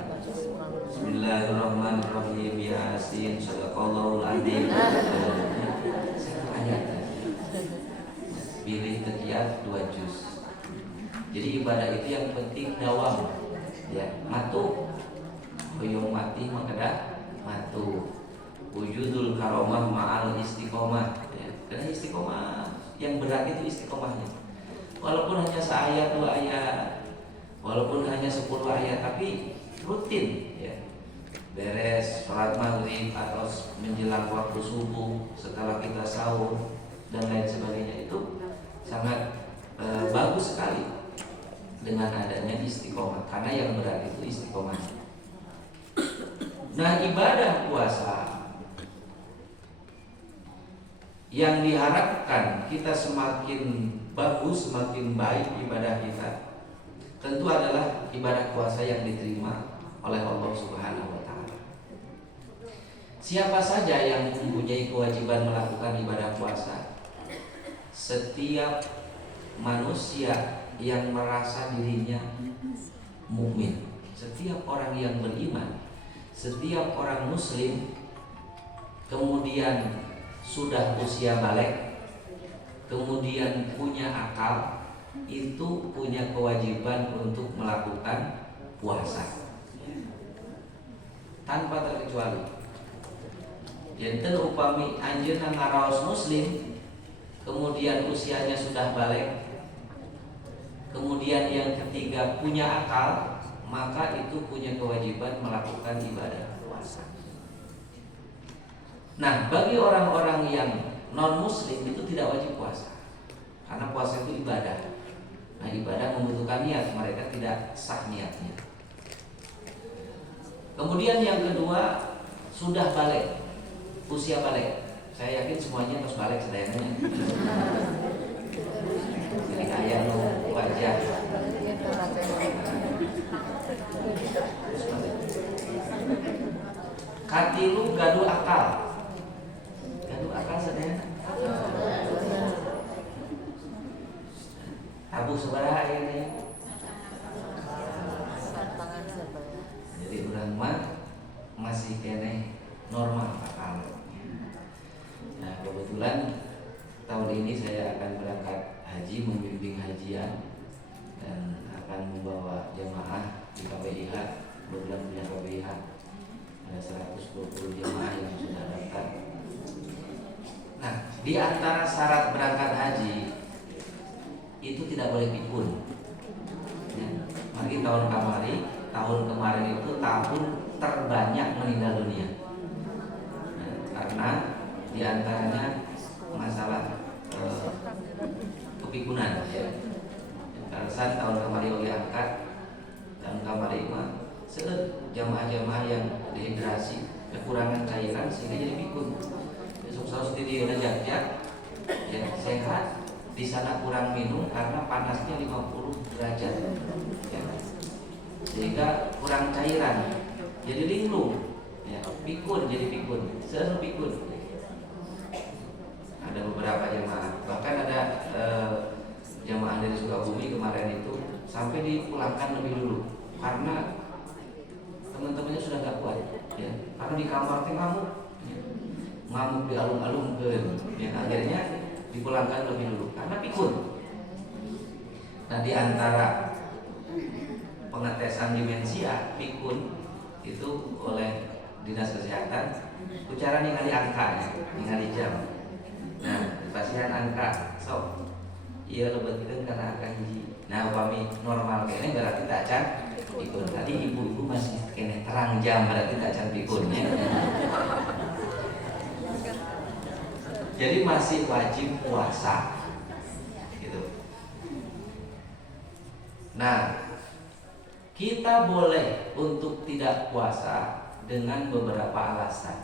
Bismillahirrahmanirrahim. Yasin, sadaqallahul adzim. 1 ayat. Pilih tekiat 2 juz. Jadi ibadah itu yang penting dawam, ya, matu. Hoyong mati makada matu. Wujudul karomah ma'al istiqomah, ya. Karena istiqomah yang berat itu istiqomahnya. Walaupun hanya seayat 2 ayat, walaupun hanya 10 ayat, tapi rutin, ya. Beres sholat maghrib atau menjelang waktu subuh, setelah kita sahur dan lain sebagainya, itu sangat bagus sekali dengan adanya istiqomah, karena yang berat itu istiqomah. Nah, ibadah puasa yang diharapkan kita semakin bagus, semakin baik ibadah kita, tentu adalah ibadah puasa yang diterima oleh Allah Subhanahu wa Ta'ala. Siapa saja yang mempunyai kewajiban melakukan ibadah puasa? Setiap manusia yang merasa dirinya mukmin, setiap orang yang beriman, setiap orang muslim, kemudian sudah usia balik, kemudian punya akal, itu punya kewajiban untuk melakukan puasa tanpa terkecuali. Yen upami anjeunna ngaraos muslim, kemudian usianya sudah balik, kemudian yang ketiga punya akal, maka itu punya kewajiban melakukan ibadah puasa. Nah, bagi orang-orang yang non-muslim itu tidak wajib puasa, karena puasa itu ibadah. Nah, ibadah membutuhkan niat, mereka tidak sah niatnya. Kemudian yang kedua, sudah balik, usia balik. Saya yakin semuanya harus balik sedayangannya. Jadi kayak wajah. Katilu gaduh akal. Gaduh akal sadayana. Abu sabaraha ini. Jadi urang mah masih kene normal akal. Nah, kebetulan tahun ini saya akan berangkat haji, membimbing hajian dan akan membawa jemaah di KPIH, kebetulan punya KPIH. 120 jemaah yang sudah datang. Nah, di antara syarat berangkat haji itu tidak boleh pikun. Ya, mari tahun kemarin itu tahun terbanyak meninggal dunia. Nah, karena di antaranya masalah kepikunan. Ya. Alasan tahun kemarin oleh angkat dan kemarin mah jamaah-jamaah yang dehidrasi, kekurangan cairan sehingga jadi pikun. Besok saus di dia jajak, ya sehat, di sana kurang minum karena panasnya 50 derajat, ya. Sehingga kurang cairan, jadi linglung, ya, pikun jadi pikun, selalu pikun. Ada beberapa jamaah, bahkan ada jamaah dari Sukabumi kemarin itu sampai dipulangkan lebih dulu karena teman-temannya sudah gak kuat, ya, karena di kamar teh ngamuk di alung-alung yang akhirnya dipulangkan lebih dulu karena pikun. Nah, di antara pengetesan demensia pikun itu oleh dinas kesehatan, bicara ningali angkanya, ningali jam. Nah, pasien angka, so iya lebetkeun karena angka hiji. Nah, upami normal kene berarti tak can pikun. Tadi ibu-ibu masih kene terang jam berarti tak can pikun, ya. Jadi masih wajib puasa, gitu. Nah, kita boleh untuk tidak puasa dengan beberapa alasan.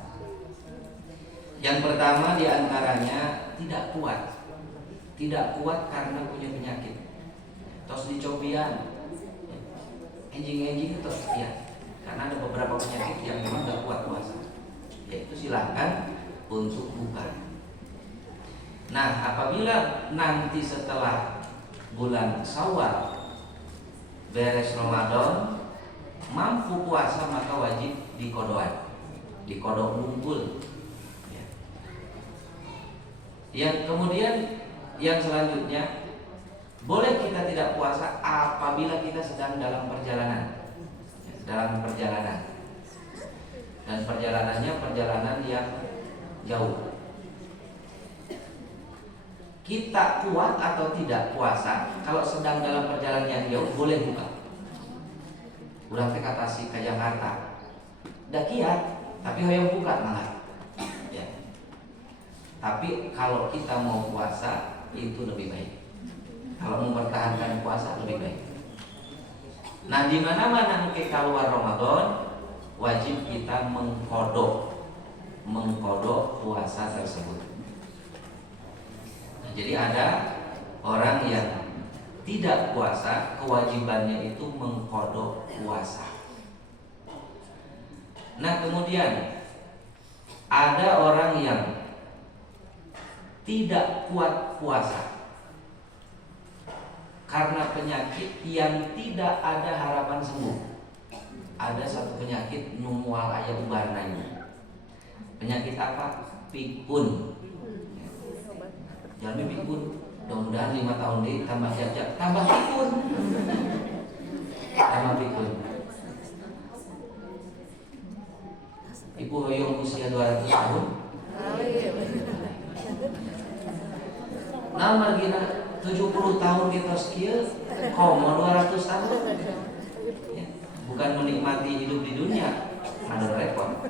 Yang pertama diantaranya tidak kuat. Tidak kuat karena punya penyakit. Tos dicobian, enjing-enjing tos ya. Karena ada beberapa penyakit yang memang tidak kuat puasa. Yaitu silahkan untuk buka. Nah, apabila nanti setelah bulan Syawal beres Ramadan mampu puasa maka wajib dikodoan, dikodok ngumpul. Ya. Yang kemudian yang selanjutnya boleh kita tidak puasa apabila kita sedang dalam perjalanan, dan perjalanannya perjalanan yang jauh. Kita kuat atau tidak puasa kalau sedang dalam perjalanan yang jauh boleh buka. Urang teh ka Tasik ke Jakarta, da kiat tapi hoyong buka malah. Ya. Tapi kalau kita mau puasa itu lebih baik. Kalau mempertahankan puasa lebih baik. Nah, di mana-mana ke keluar Ramadan wajib kita mengkodok puasa tersebut. Jadi ada orang yang tidak puasa, kewajibannya itu mengkodok puasa. Nah, kemudian ada orang yang tidak kuat puasa karena penyakit yang tidak ada harapan sembuh. Ada satu penyakit numual aya ubarna ini. Penyakit apa? Pikun. Jangan pikun, mudah-mudahan 5 tahun deh tambah jajak, tambah pikun. Tambah pikun. Ibu hoyong usia 200 tahun. Nah, margina 70 tahun kita skill, komo 200 tahun. Ya, bukan menikmati hidup di dunia, ada repot.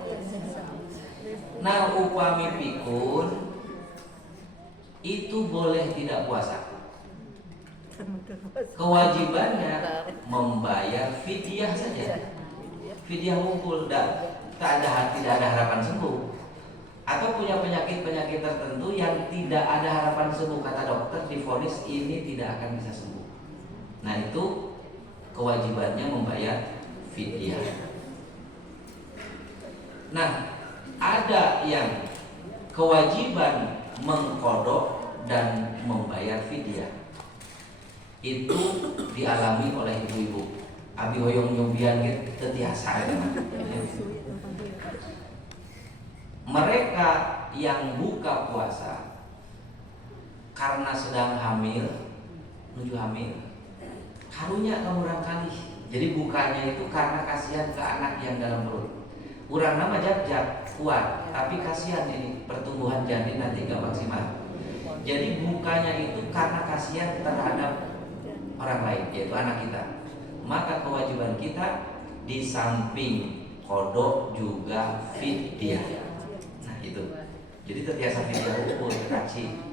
Nah, upami pikun itu boleh tidak puasa. Kewajibannya membayar fidyah saja. Fidyah ngumpul dan tidak ada harapan sembuh. Atau punya penyakit-penyakit tertentu yang tidak ada harapan sembuh, kata dokter divonis ini tidak akan bisa sembuh. Nah, itu kewajibannya membayar fidyah. Nah, ada yang kewajiban mengkodok dan membayar fidyah. Itu dialami oleh ibu-ibu. Abi hoyong nyumbian gitu tiasa. Mereka yang buka puasa karena sedang hamil, menuju hamil, karunya kemurang kali. Jadi bukanya itu karena kasihan ke anak yang dalam perut. Urang nama jak kuat, tapi kasihan ini pertumbuhan janin nanti gak maksimal. Jadi bukanya itu karena kasihan terhadap orang lain, yaitu anak kita. Maka kewajiban kita di samping kodok juga fidyah. Nah itu. Jadi terbiasa fidyah ukur kaci.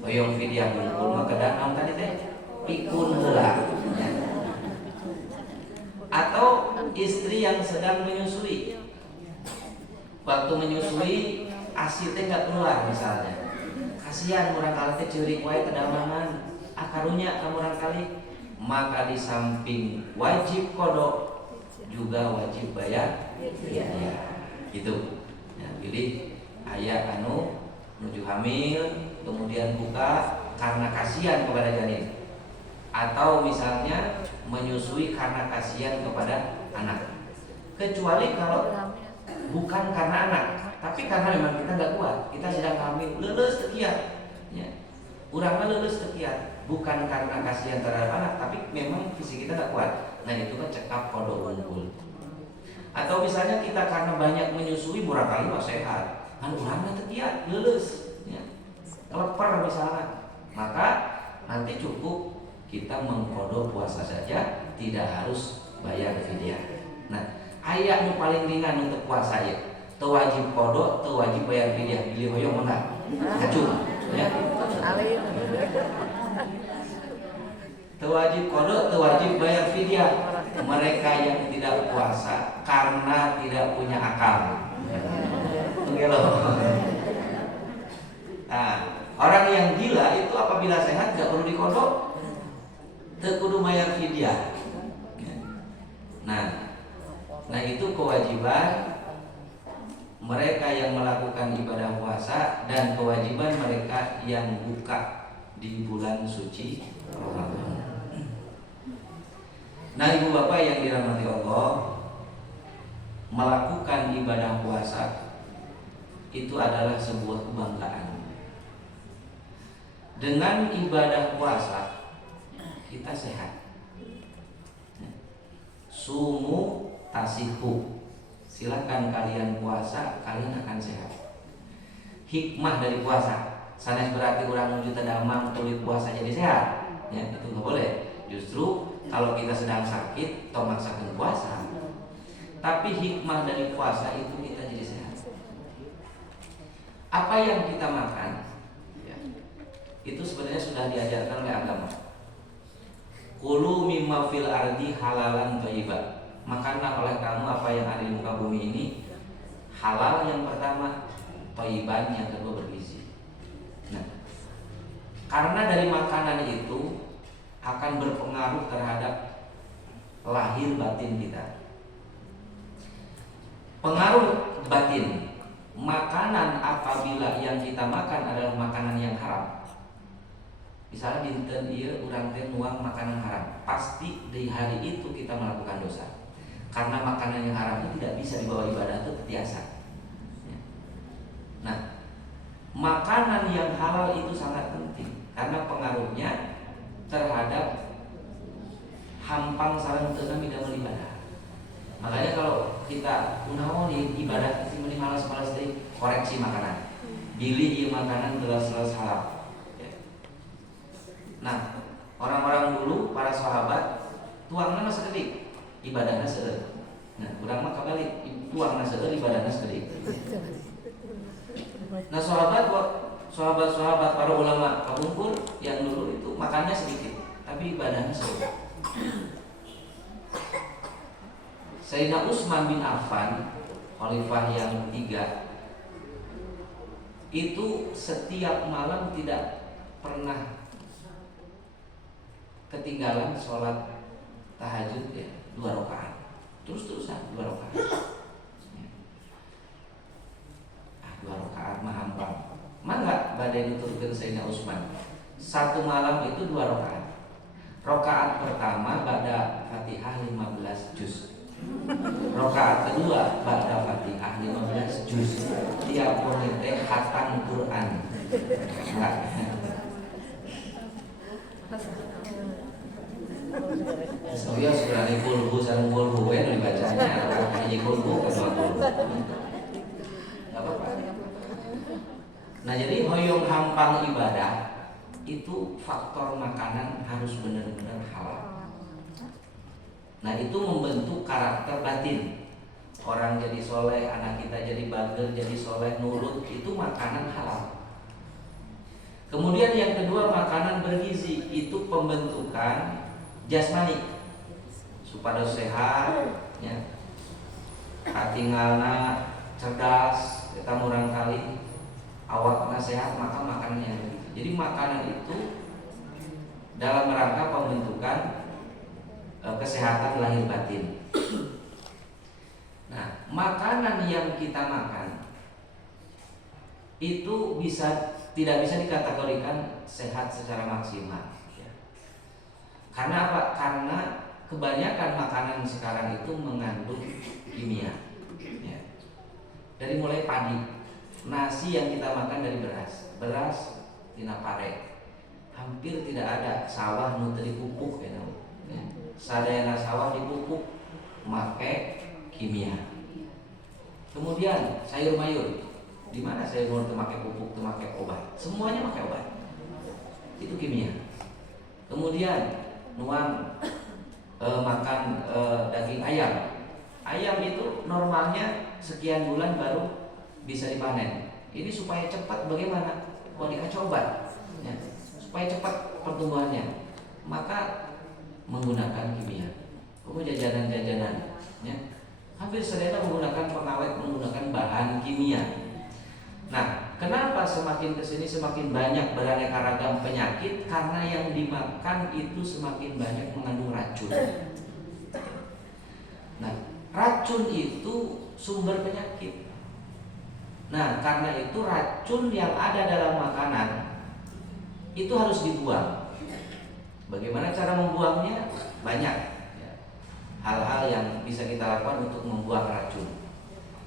Oyong fidyah ukur maka danam tadi teh pikun heula. Ya. Atau istri yang sedang menyusui. Waktu menyusui ASI teh nggak keluar misalnya, kasihan orang kali teh ceurik wae kedamangan akarunya kamu orang kali, maka di samping wajib kodok juga wajib bayar ya, gitu. Ya, pilih ayah anu menuju hamil kemudian buka karena kasihan kepada janin, atau misalnya menyusui karena kasihan kepada anak, kecuali kalau bukan karena anak, tapi karena memang kita nggak kuat, kita sedang hamil, leles tekiat, ya. Urangnya leles tekiat, bukan karena kasihan terhadap anak, tapi memang fisik kita nggak kuat. Nah itu kan cekap kodok unggul. Atau misalnya kita karena banyak menyusui, barangkali mah sehat, kan urangnya tekiat, leles, ya. Leper misalnya, maka nanti cukup kita mengkodok puasa saja, tidak harus bayar fidyah. Nah, ayat nu paling ringan untuk puasa ya, teu wajib kodok, teu wajib bayar fidyah, pilih hoyong mana? Acung, ya. Teu wajib kodok, teu wajib bayar fidyah. Mereka yang tidak puasa karena tidak punya akal. Oke loh. Nah, orang yang gila itu apabila sehat gak perlu dikodok, teu kudu bayar fidyah. Nah itu kewajiban mereka yang melakukan ibadah puasa dan kewajiban mereka yang buka di bulan suci Ramadan. Nah ibu bapak yang dirahmati Allah, melakukan ibadah puasa itu adalah sebuah kebanggaan. Dengan ibadah puasa kita sehat. Sumu tasihu, silakan kalian puasa, kalian akan sehat. Hikmah dari puasa, sanes berarti orang menuju tadamang tulis puasa jadi sehat, ya itu nggak boleh. Justru kalau kita sedang sakit, toh maksakan puasa. Tapi hikmah dari puasa itu kita jadi sehat. Apa yang kita makan, ya, itu sebenarnya sudah diajarkan oleh agama. Kulu mimma fil ardi halalan thayyiban. Makanlah oleh kamu apa yang ada di muka bumi ini halal yang pertama, thayyiban yang kedua bergizi. Nah, karena dari makanan itu akan berpengaruh terhadap lahir batin kita. Pengaruh batin, makanan apabila yang kita makan adalah makanan yang haram. Misalnya dinten ieu urang teh nuang makanan haram, pasti di hari itu kita melakukan dosa. Karena makanan yang haram itu tidak bisa dibawa ibadah itu terbiasa. Nah, makanan yang halal itu sangat penting karena pengaruhnya terhadap hampang sareng teu nami damel ibadah. Makanya kalau kita kunaon ibadah sih mending malas-malas deui, koreksi makanan. Pilih ieu makanan gelas-gelas halal. Nah, orang-orang dulu, para sahabat, tuangna mah saeutik, ibadahna seueur. Nah, urang mah kabalik, tuangna seueur, ibadahna saeutik. Nah, sahabat-sahabat para ulama kabungkur yang dulu itu makannya sedikit, tapi ibadahnya seueur. Sayyidina Utsman bin Affan, khalifah yang ketiga, itu setiap malam tidak pernah ketinggalan sholat tahajud ya 2 rakaat, terus-terusan 2 rakaat. 2 rakaat mah hampang. Mangga badai nuturkeun Sayyidina Utsman. Satu malam itu 2 rakaat. Rakaat pertama ba'da Fatihah 15 juz. Rakaat kedua ba'da Fatihah 15 juz. Tiap poin teh khatam Quran. Enggak. Oh ya sebenarnya kulhu sareng kulhu we dibacanya hiji kulhu kedua kulhu. Bapak-bapak. Nah, jadi hoyong hampang ibadah itu faktor makanan harus benar-benar halal. Nah, itu membentuk karakter batin. Orang jadi soleh, anak kita jadi bagel, jadi soleh, nurut, itu makanan halal. Kemudian yang kedua, makanan bergizi, itu pembentukan jasmani supaya sehat, ya. Katingalna cerdas, kita murang kali, awakna sehat, maka makanannya bergizi. Jadi makanan itu dalam rangka pembentukan kesehatan lahir batin. Nah, makanan yang kita makan itu tidak bisa dikategorikan sehat secara maksimal, ya. Karena apa? Karena kebanyakan makanan sekarang itu mengandung kimia, ya. Dari mulai padi, nasi yang kita makan dari beras tina pare, hampir tidak ada sawah nu teu dipupuk, ya. Sadayana sawah dipupuk make kimia. Kemudian sayur mayur, di mana sayur mayur teu make pupuk, teu make obat, semuanya make obat, itu kimia. Kemudian nuan makan daging ayam. Ayam itu normalnya sekian bulan baru bisa dipanen. Ini supaya cepat bagaimana? Oh, dikasih obat, ya, supaya cepat pertumbuhannya, maka menggunakan kimia. Jajanan-jajanan, ya, hampir sedaya menggunakan pengawet, menggunakan bahan kimia. Nah, kenapa semakin kesini semakin banyak beraneka ragam penyakit? Karena yang dimakan itu semakin banyak mengandung racun. Nah, racun itu sumber penyakit. Nah, karena itu racun yang ada dalam makanan itu harus dibuang. Bagaimana cara membuangnya? Banyak, ya, hal-hal yang bisa kita lakukan untuk membuang racun.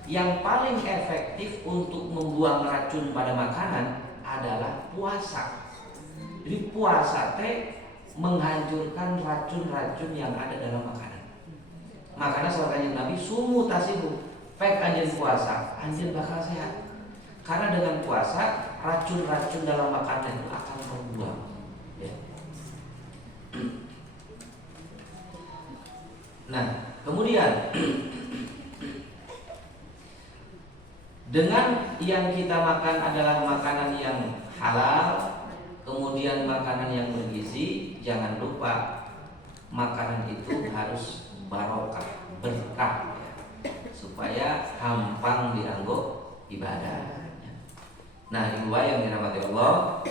Yang paling efektif untuk membuang racun pada makanan adalah puasa. Jadi puasa teh menghancurkan racun-racun yang ada dalam makanan. Makanya sahabat kanjeng Nabi, sumu tasibu, pek anjeun puasa, anjeun bakal sehat. Karena dengan puasa racun-racun dalam makanan itu akan terbuang, ya. Nah, kemudian dengan yang kita makan adalah makanan yang halal, kemudian makanan yang bergizi, jangan lupa makanan itu harus barokah, berkah, ya, supaya hampang dianggo ibadah. Nah, ibu bapak yang dirahmati Allah,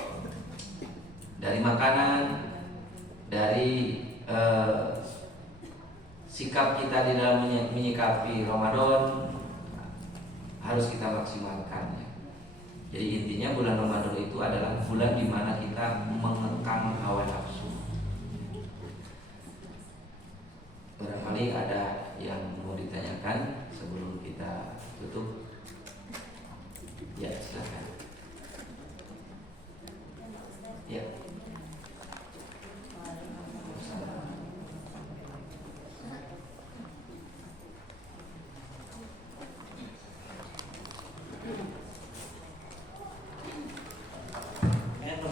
dari makanan, dari sikap kita di dalam menyikapi Ramadan harus kita maksimalkan, ya. Jadi intinya bulan Ramadan itu adalah bulan di mana kita mengekang hawa nafsu. Barangkali ada yang mau ditanyakan sebelum kita tutup. Ya, silakan. Ya.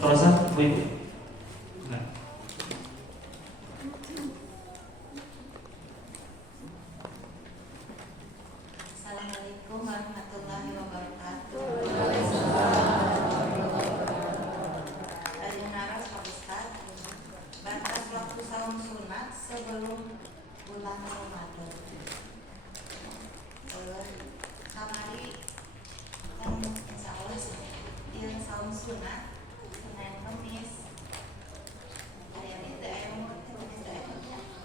Terasa, Bu Ibu? Nah. Assalamualaikum warahmatullahi wabarakatuh. Dari Naras Pak Ustadz, batas waktu saum sunat sebelum bulan Ramadan. Kamari kan insya Allah yang saum sunat Senin Kamis. Hari ini ayam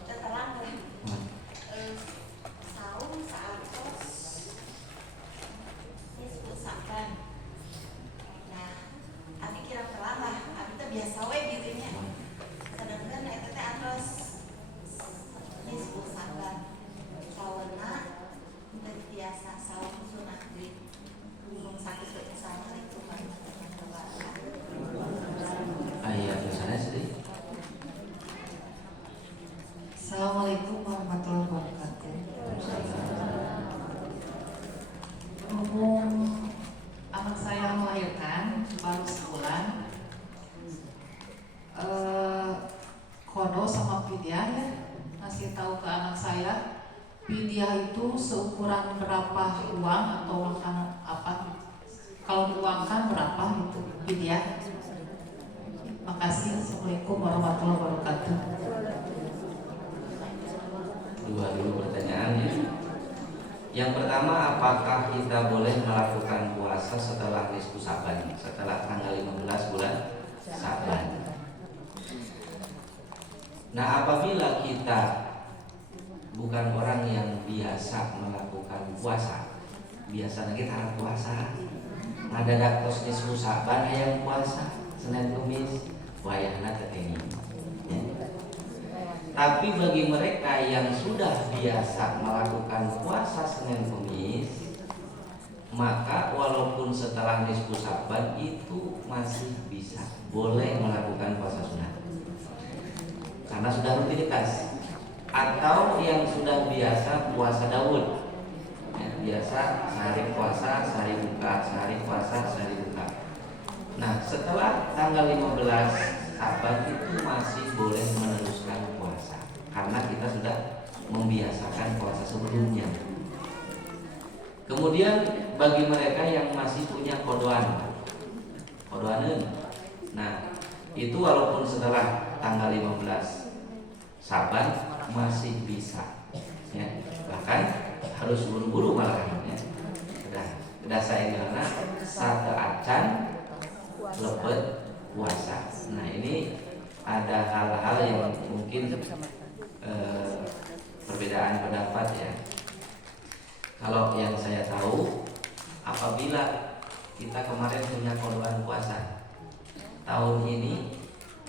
terang saum saat anak saya, fidyah itu seukuran berapa uang atau makanan apa? Kalau diuangkan berapa itu fidyah? Makasih. Assalamualaikum warahmatullahi wabarakatuh. Dua dulu pertanyaannya. Yang pertama, apakah kita boleh melakukan puasa setelah nisfu Sa'ban, setelah tanggal 15 bulan Sa'ban? Nah, apabila kita bukan orang yang biasa melakukan puasa, biasanya kita puasa, ngadadak tos nisfu Sa'ban hayang puasa, Senin Kemis, wayahna keteni. Ya. Tapi bagi mereka yang sudah biasa melakukan puasa Senin Kemis, maka walaupun setelah nisfu Sa'ban itu masih bisa, boleh melakukan puasa sunat karena sudah rutinitas. Atau yang sudah biasa puasa Daud, ya, biasa sehari puasa, sehari buka, sehari puasa, sehari buka. Nah, setelah tanggal 15 Sa'ban itu masih boleh meneruskan puasa karena kita sudah membiasakan puasa sebelumnya. Kemudian bagi mereka yang masih punya kodoan, nah itu walaupun setelah tanggal 15 Sa'ban masih bisa, ya. Bahkan harus buru-buru malahan, ya. Udah saya gimana satu acan lepet puasa. Nah, ini ada hal-hal yang mungkin perbedaan pendapat, ya. Kalau yang saya tahu, apabila kita kemarin punya kodoan puasa, tahun ini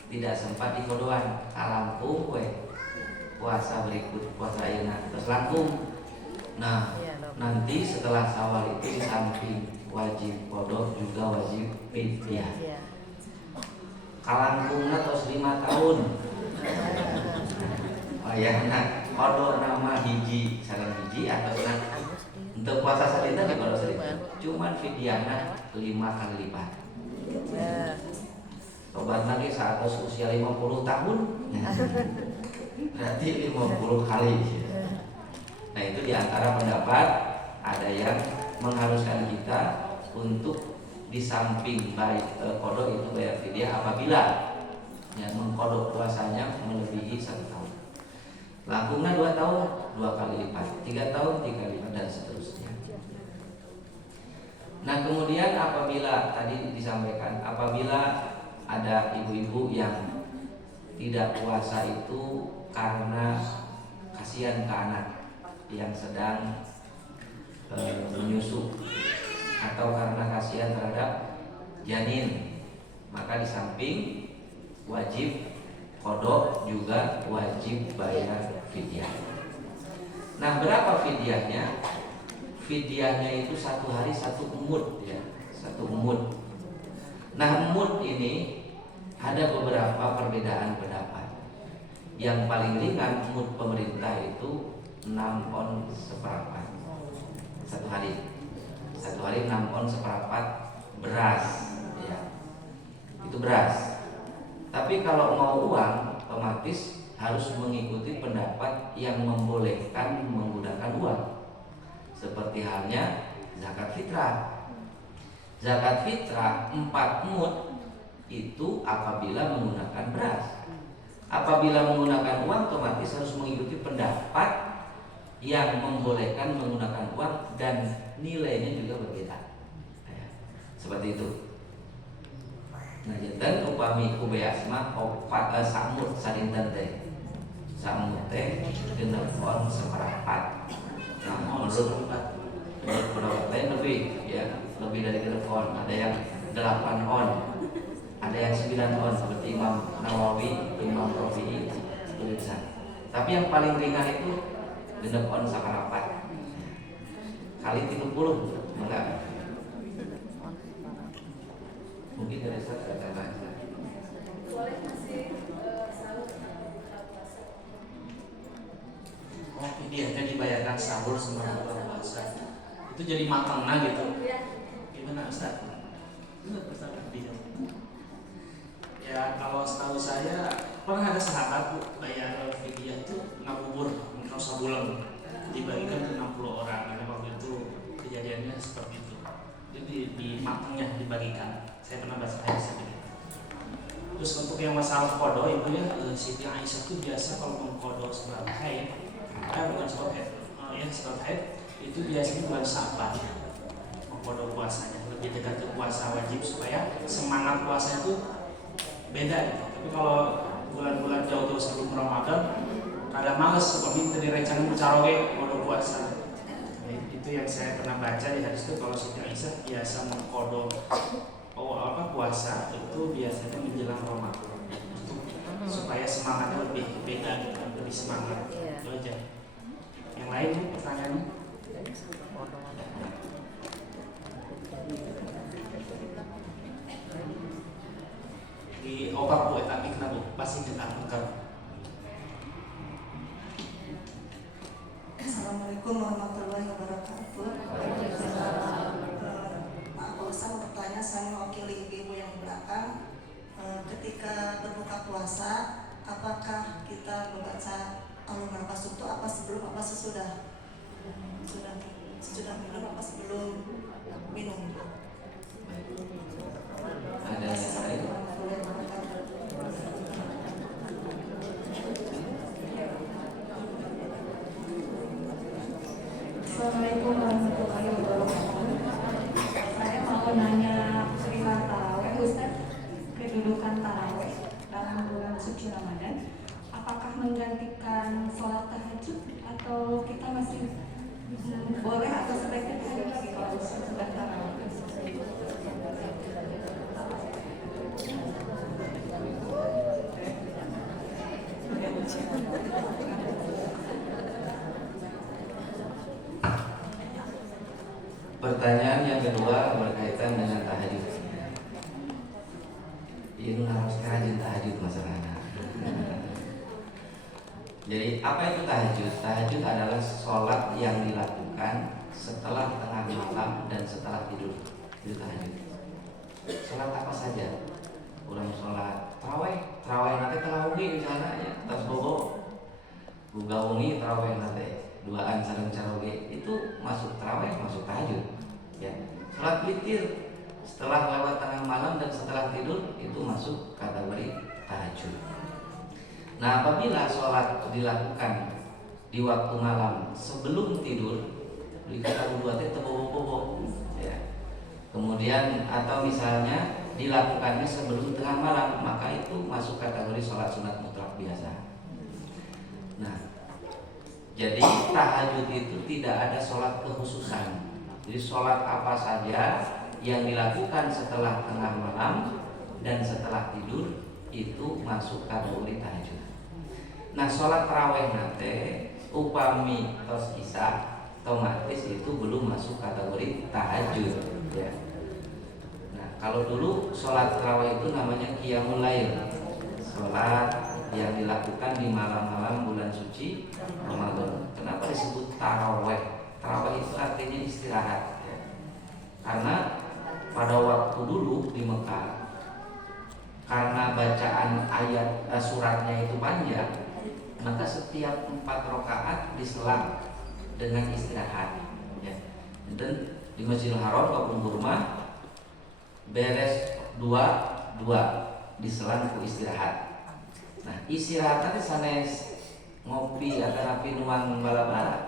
tidak sempat di kodoan, kalampung puasa berikut puasa ayeuna terus langkung. Nah, nanti setelah Syawal itu di samping wajib kodok juga wajib fidyah. Kalangkungna tos 5 tahun. Wayahna kodok nama hiji sareng hiji atau untuk puasa salita di kodok salita. Cuman fidyahna 5 kali lipat. Tobat lagi saat usia 50 tahun. Berarti 50 kali. Nah, itu diantara pendapat ada yang mengharuskan kita untuk di samping baik kodok itu bayar fidyah apabila yang mengkodok puasanya melebihi 1 tahun. Langkungnya 2 tahun 2 kali lipat, 3 tahun 3 kali lipat dan seterusnya. Nah, kemudian apabila tadi disampaikan apabila ada ibu-ibu yang tidak puasa itu karena kasihan ke anak yang sedang menyusu atau karena kasihan terhadap janin, maka di samping wajib kodok juga wajib bayar fidyah. Nah, berapa fidyahnya? Fidyahnya itu 1 hari 1 umud, ya, 1 umud. Nah, umud ini ada beberapa perbedaan pendapat. Yang paling ringan umud pemerintah itu 6 on seperempat 1 hari. 1 hari 6 on seperempat beras, ya. Itu beras. Tapi kalau mau uang, otomatis harus mengikuti pendapat yang membolehkan menggunakan uang. Seperti halnya zakat fitrah. Zakat fitrah 4 mud itu apabila menggunakan beras. Apabila menggunakan uang, otomatis harus mengikuti pendapat yang membolehkan menggunakan uang dan nilainya juga berbeda. Ya, seperti itu. Nah, jantan upami kubeasma opat samut sadinten teh. Samut teh genep on seperempat. Nah, menurut pendapat lain lebih dari genep on. Ada yang 8 on, ada yang 9 on seperti Imam Nawawi, Imam Rafi'i, tulisan. Tapi yang paling ringan itu genep on seperempat kali 30 enggak. Mungkin dari saya ada baca. Boleh masih sahur buka puasa. Oh, fidyahnya dibayarkan sahur sama buka puasa. Itu jadi makna gitu. Gimana Ustaz? Benar Ustaz fidyah. Ya, kalau setahu saya pernah ada sahabat Bu bayar fidyah itu ngabubur. Kalau sabulan dibagikan ke 60 orang. Karena waktu itu kejadiannya seperti itu. Jadi di matangnya dibagikan. Saya pernah baca hadis seperti itu. Terus untuk yang masalah kodo, ibu ya, Siti Aisyah itu biasa kalau mengkodo sholat haid, bukan sholat haid, sholat haid itu biasanya bulan Sa'ban mengkodo puasanya, lebih dekat ke puasa wajib supaya semangat puasa itu beda gitu. Tapi kalau bulan-bulan jauh sebelum Ramadan, kadang males seperti tadi rencana mucaroge kodo puasa. Itu yang saya pernah baca di hadis itu, kalau Siti Aisyah biasa mengkodo puasa itu biasanya menjelang Ramadan itu supaya semangatnya lebih beda, lebih semangat. Itu aja. Yang lain pertanyaannya? Di obat bu eta mikna bu pasti kita angkat. Assalamualaikum warahmatullahi wabarakatuh. Pak Ustaz mau bertanya, saya mewakili ibu yang di belakang. Ketika berbuka puasa, apakah kita membaca Al-Nafas itu apa sebelum apa sesudah? Sesudah minum apa sebelum minum? Ada yang lain? Assalamualaikum warahmatullahi wabarakatuh. Saya mau nanya perihal taraweh, Ustaz. Kedudukan taraweh dalam bulan suci Ramadan, apakah menggantikan sholat tahajud atau kita masih boleh atau sebaiknya tahajud lagi kalau sudah taraweh? Pertanyaan yang kedua berkaitan dengan tahajud. Ini harus rajin tahajud masalahnya. Jadi apa itu tahajud? Tahajud adalah sholat yang dilakukan setelah tengah malam dan setelah tidur. Itu tahajud. Sholat apa saja? Ulang sholat taraweh nanti tarawih misalnya ya, terus bobo bugaungi taraweh nanti duaan sareng caroge itu masuk taraweh, masuk tahajud. Ya. Sholat witir setelah lewat tengah malam dan setelah tidur itu masuk kategori tahajud. Nah, apabila sholat dilakukan di waktu malam sebelum tidur, dikata buatnya tebobo-bobo, ya. Kemudian atau misalnya dilakukannya sebelum tengah malam, maka itu masuk kategori sholat sunat mutlak biasa. Nah, jadi tahajud itu tidak ada sholat kekhususan. Jadi sholat apa saja yang dilakukan setelah tengah malam dan setelah tidur itu masuk kategori tahajud. Nah, sholat taraweh nanti upami tos isya otomatis itu belum masuk kategori tahajud. Ya. Nah, kalau dulu sholat taraweh itu namanya qiyamul lail, sholat yang dilakukan di malam-malam bulan suci Ramadan. Kenapa disebut taraweh? Taraweh itu artinya istirahat, ya. Karena pada waktu dulu di Mekah, karena bacaan ayat suratnya itu panjang, maka setiap 4 rakaat diselang dengan istirahat, ya. Dan di Masjidil Haram kaum kurma beres 2 diselang ku istirahat. Nah, istirahat nanti sanes ngopi atau napi nuang bala-bala,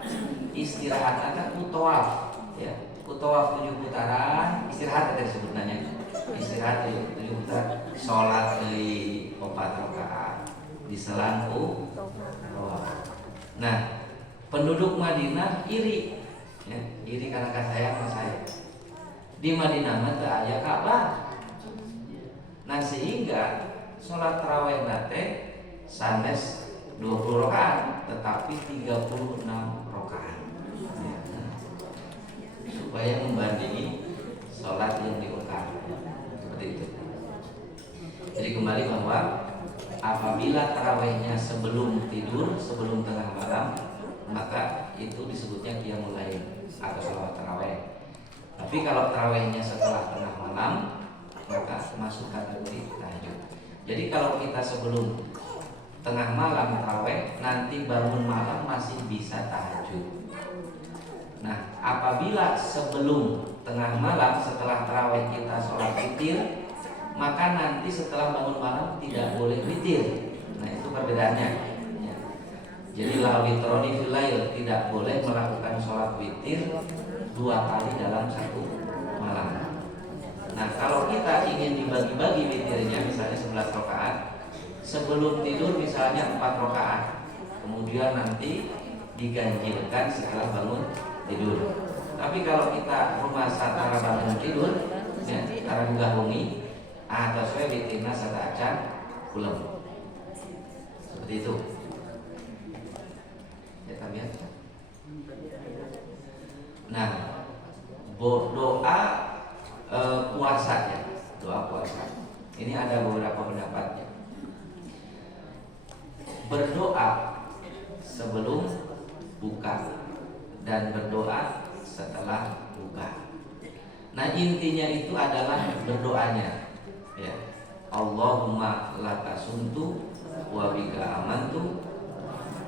istirahat akan utawaf, ya. Utawaf 7 putaran, istirahat tadi sebutannya. Istirahat 7 putaran, sholat dari 4 rakaat diselang ku tawaf. Nah, penduduk Madinah iri, ya, iri karena sayang sama saya. Di Madinah mah teu aya Ka'bah. Nah, sehingga sholat tarawih nate sanes 20 rakaat tetapi 36 rakaat, ya. Supaya membandingi sholat yang di Mekah, seperti itu. Jadi kembali bahwa apabila tarawihnya sebelum tidur, sebelum tengah malam, maka itu disebutnya qiyamul lail atau sholat tarawih. Tapi kalau tarawihnya setelah tengah malam, maka masuk kategori tahajud. Jadi kalau kita sebelum tengah malam taraweh, nanti bangun malam masih bisa tahajud. Nah, apabila sebelum tengah malam setelah taraweh kita sholat witir, maka nanti setelah bangun malam tidak boleh witir. Nah, itu perbedaannya. Ya. Jadi la witroni fil lail, tidak boleh melakukan sholat witir 2 kali dalam satu malam. Nah, kalau kita ingin dibagi-bagi witirnya, misalnya 11 rakaat, sebelum tidur misalnya 4 rakaat, kemudian nanti diganjilkan setelah bangun tidur. Tapi kalau kita rumah satara bangun tidur, ya, tara juga wengi, atas we witirna sata acan pulang. Seperti itu. Ya kalian. Nah, doa puasa ya, doa puasa. Ini ada beberapa pendapatnya. Berdoa sebelum buka dan berdoa setelah buka. Nah, intinya itu adalah berdoanya. Ya. Allahumma laka sumtu wa bika amantu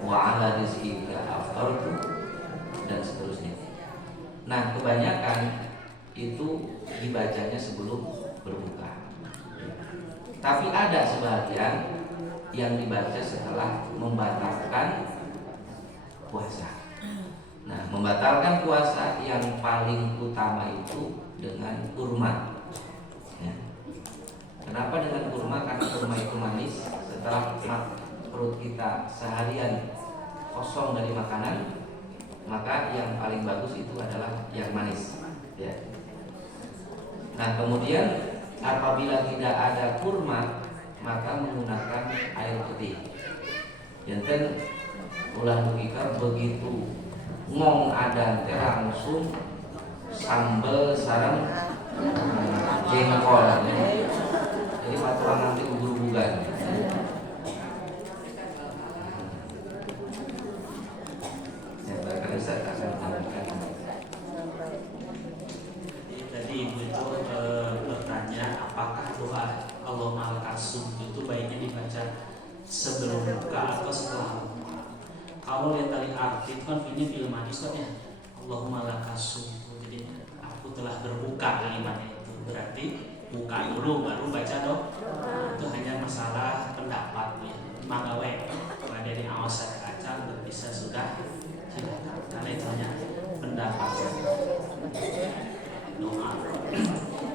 wa ala rizqika aftartu dan seterusnya. Nah, kebanyakan itu dibacanya sebelum berbuka. Tapi ada sebagian yang dibaca setelah membatalkan puasa. Nah, membatalkan puasa yang paling utama itu dengan kurma. Ya. Kenapa dengan kurma? Karena kurma itu manis. Setelah perut kita seharian kosong dari makanan, maka yang paling bagus itu adalah yang manis. Ya. Nah, kemudian apabila tidak ada kurma, maka menggunakan air putih. Janten ulah dukikar begitu ngong adan teh langsung sambel sarang jengkol. Jadi paturan nanti ubur-uburan. Ya, barangkali saya akan tambahkan. Tadi ibu itu bertanya apakah doa Allahumma lakasum itu baiknya dibaca sebelum buka atau setelah buka. Kalau lihat dari arti itu kan ini fil manis kan ya, Allahumma lakasum, jadi aku telah berbuka kalimatnya itu berarti buka dulu baru baca doa. Itu hanya masalah pendapat ya. Magawe kalau dari awas kaca bisa sudah silakan, karena itu hanya pendapat doa.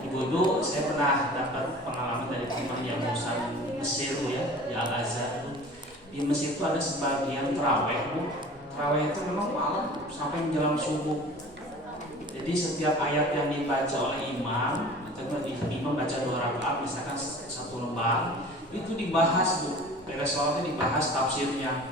Ibu-ibu, saya pernah dapat pengalaman dari teman yang lulusan Mesir ya, di Al Azhar itu. Di Mesir itu ada sebagian terawih, Bu. Terawih itu memang malam sampai menjelang subuh. Jadi setiap ayat yang dibaca oleh imam, imam baca 2 rakaat, misalkan 1 lembar, itu dibahas, Bu. Beres sholatnya dibahas tafsirnya,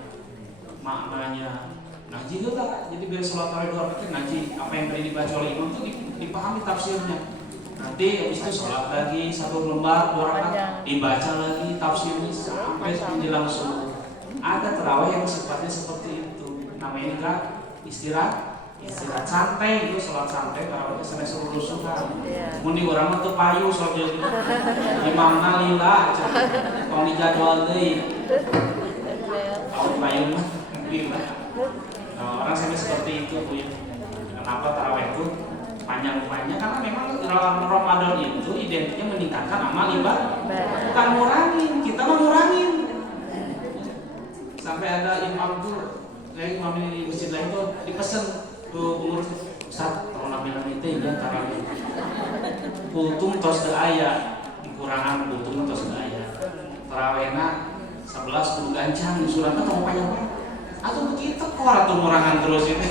maknanya. Nah, jika tak, jadi beres sholat tarawih 2 rakaat ngaji apa yang tadi dibaca oleh imam itu dipahami tafsirnya. Nanti habis itu sholat lagi 1 lembar 2 rakaat, dibaca lagi tafsirnya sampai menjelang subuh. Ada terawih yang sifatnya seperti itu, namanya juga istirahat santai gitu, sholat santai terawih sampai suruh rusuhan. Muni orang itu payu sholat gitu, imamna lila, kalau dijadwal deh, kalau payu mah lila. Nah, orang sampai seperti itu Bu. Kenapa terawih itu panjang-panjang? Karena memang Ramadan itu identiknya meningkatkan amal ibadah, bukan ngurangin. Kita mah ngurangin. Sampai ada imam tuh, kayak imam di masjid lain tuh dipesen ke pengurus, Ustaz, kalau nabi-nabi itu ya tarawih kultum tos de aya, dikurangan kultum tos de aya. Tarawihna 11 kudu gancang, suratnya mau panjang. Atau begitu kok atau ngurangan terus ini.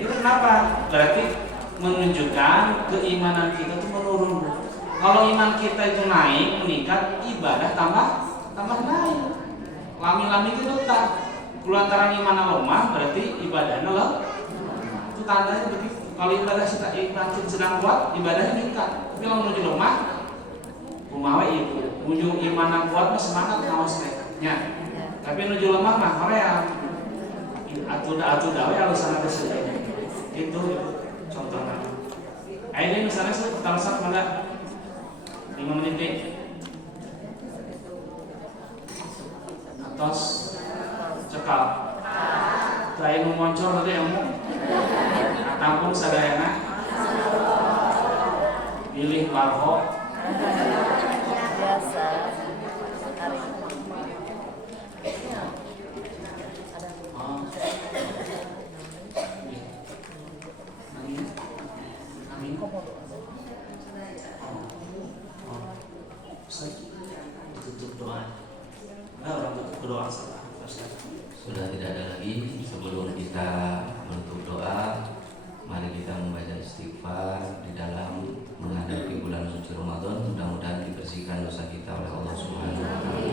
Itu kenapa? Berarti menunjukkan keimanan kita itu menurun. Kalau iman kita itu naik, meningkat, ibadah tambah naik. Lami-lami itu tetap. Kulantaran iman lemah berarti ibadahnya loh. Itu tandanya begitu. Kalau ibadah kita sedang kuat, ibadahnya meningkat. Tapi kalau menuju lemah, kumaha ibu. Menuju iman kuat mah semangat ngawas mereka. Tapi menuju lemah mah korea. Atuh dawe alasan ada sedih. Itu contohnya. Ini misalnya pertama mana 5 menit. tos cekal terakhir memoncor tadi ilmu tampung sadayana pilih balho biasa hari oh. Amin. Ustaz, tutup doa. Nah, orang tutup berdoa salah. Sudah tidak ada lagi. Sebelum kita menutup doa, mari kita membaca istighfar di dalam menghadapi bulan suci Ramadan. Mudah-mudahan dibersihkan dosa kita oleh Allah Subhanahu wa taala.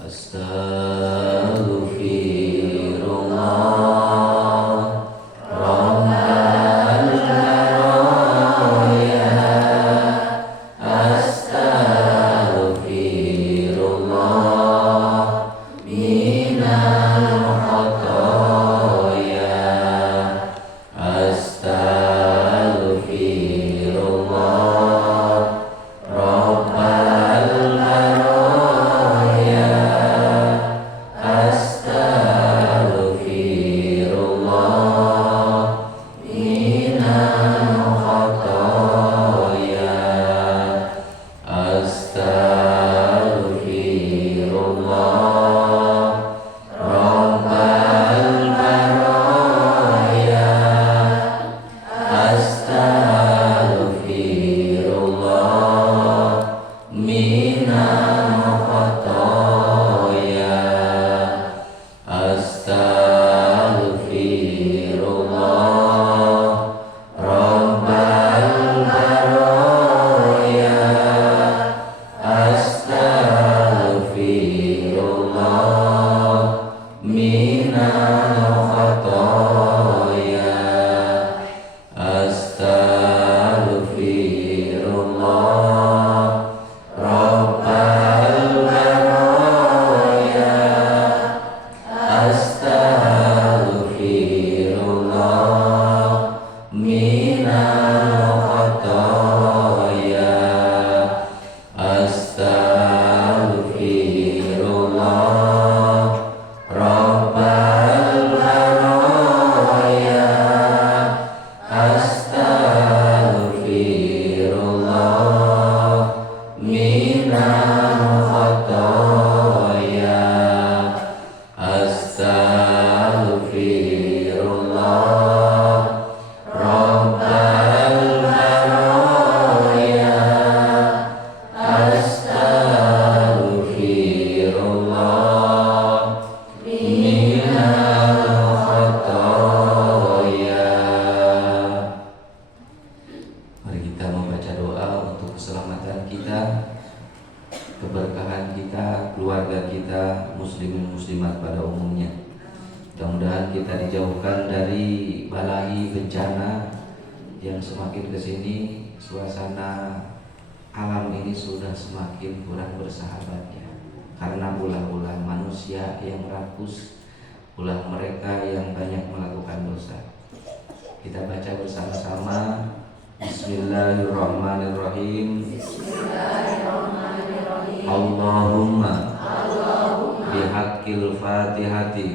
Astaghfirullah keberkahan kita, keluarga kita, muslimin muslimat pada umumnya. Mudah-mudahan kita dijauhkan dari balahi bencana yang semakin kesini suasana alam ini sudah semakin kurang bersahabatnya karena ulah-ulah manusia yang rakus, ulah mereka yang banyak melakukan dosa. Kita baca bersama-sama. Bismillahirrahmanirrahim. Bismillahirrahmanirrahim. Allahumma bihaqqil fatihati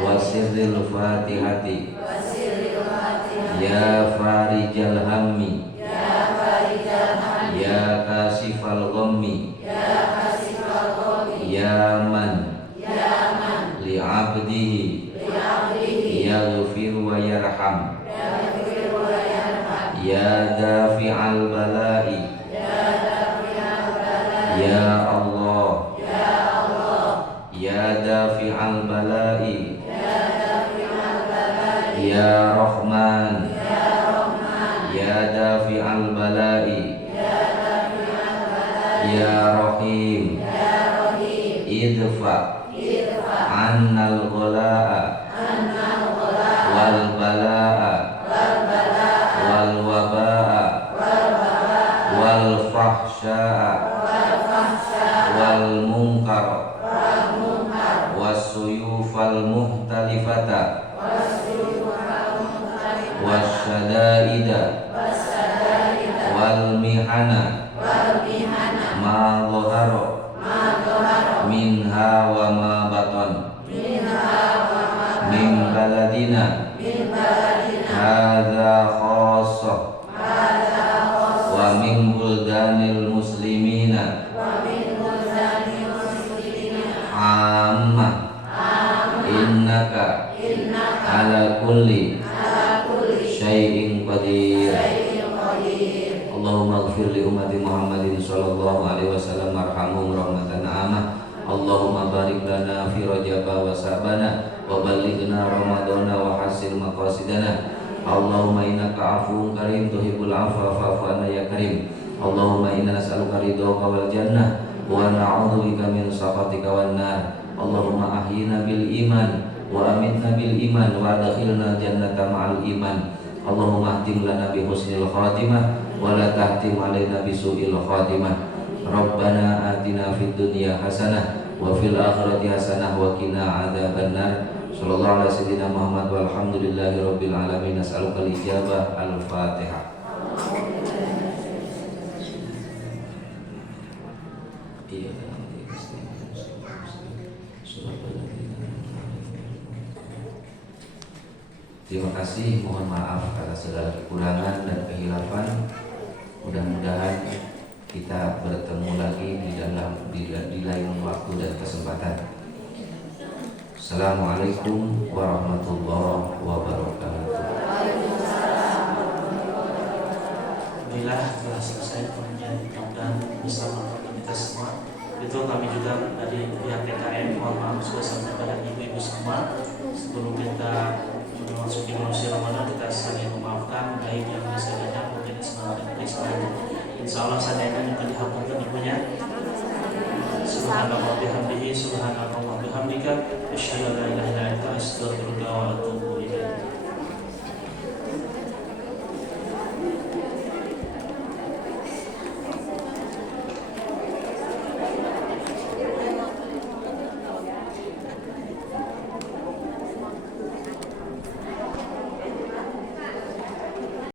wa sirril fatihati ya farijal hammi ya kasifal ghammi ya man li'abdihi yaghfir wa yarham ya dafi'al bala'i ya Allah ya dafi'al bala'i ya Rahman ya dafi'al bala'i ya Rahim idfa annal ghala'a wal bala'a wal waba'a wal fahsya'a wal munkar wassuyufal muhtalifata wasyada'ida wal mihana ma dhahara minha wa ma batan min baladina hadza khassah wa min buldanil muslimina ammah innaka ala kulli syai'in qadir. Allahumma ighfir li ummati Muhammadin sallallahu alaihi wasallam warhamhum rahmatan amah. Allahumma barik lana fi Rajab wa Sabana wa ballighna Ramadana wa hasil maqasidana. Allahumma innaka afuwun karim tuhibbul afwa fa'fu anna ya karim. Allahumma inna nas'aluka ridhaka wal jannah wa na'udzubika min sakhatika wan nar. Allahumma ahyina bil iman wa amitna bil iman wa adkhilna jannata ma'al iman. Allahumma ahtim lana bi husnil khatimah wa la tahtim alaina bi su'il khatimah. Rabbana atina fid dunya hasanah wa fil akhirati hasanah wa qina adzabannar. Sallallahu alaihi wasallam Muhammad walhamdulillahi rabbil alamin. Nas'aluka al-ijabah. Al-Fatihah. Terima kasih, mohon maaf atas segala kekurangan dan kehilafan. Mudah-mudahan kita bertemu lagi di lain waktu dan kesempatan. Assalamualaikum warahmatullahi wabarakatuh. Alhamdulillah telah selesai pengajian, mudah-mudahan bisa manfaat kita semua. Itu kami juga dari pihak TKM mohon maaf sudah sampai pada ibu-ibu semua. Sebelum kita memasuki bulan Ramadan, kita saling memaafkan baik yang bisa banyak mungkin semangat dan insya Allah sadaya minta dihapunten ibunya. Subhanallah bihamdihi subhanallah bihamdika asyhadu an la ilaha illa anta astaghfiruka wa atubu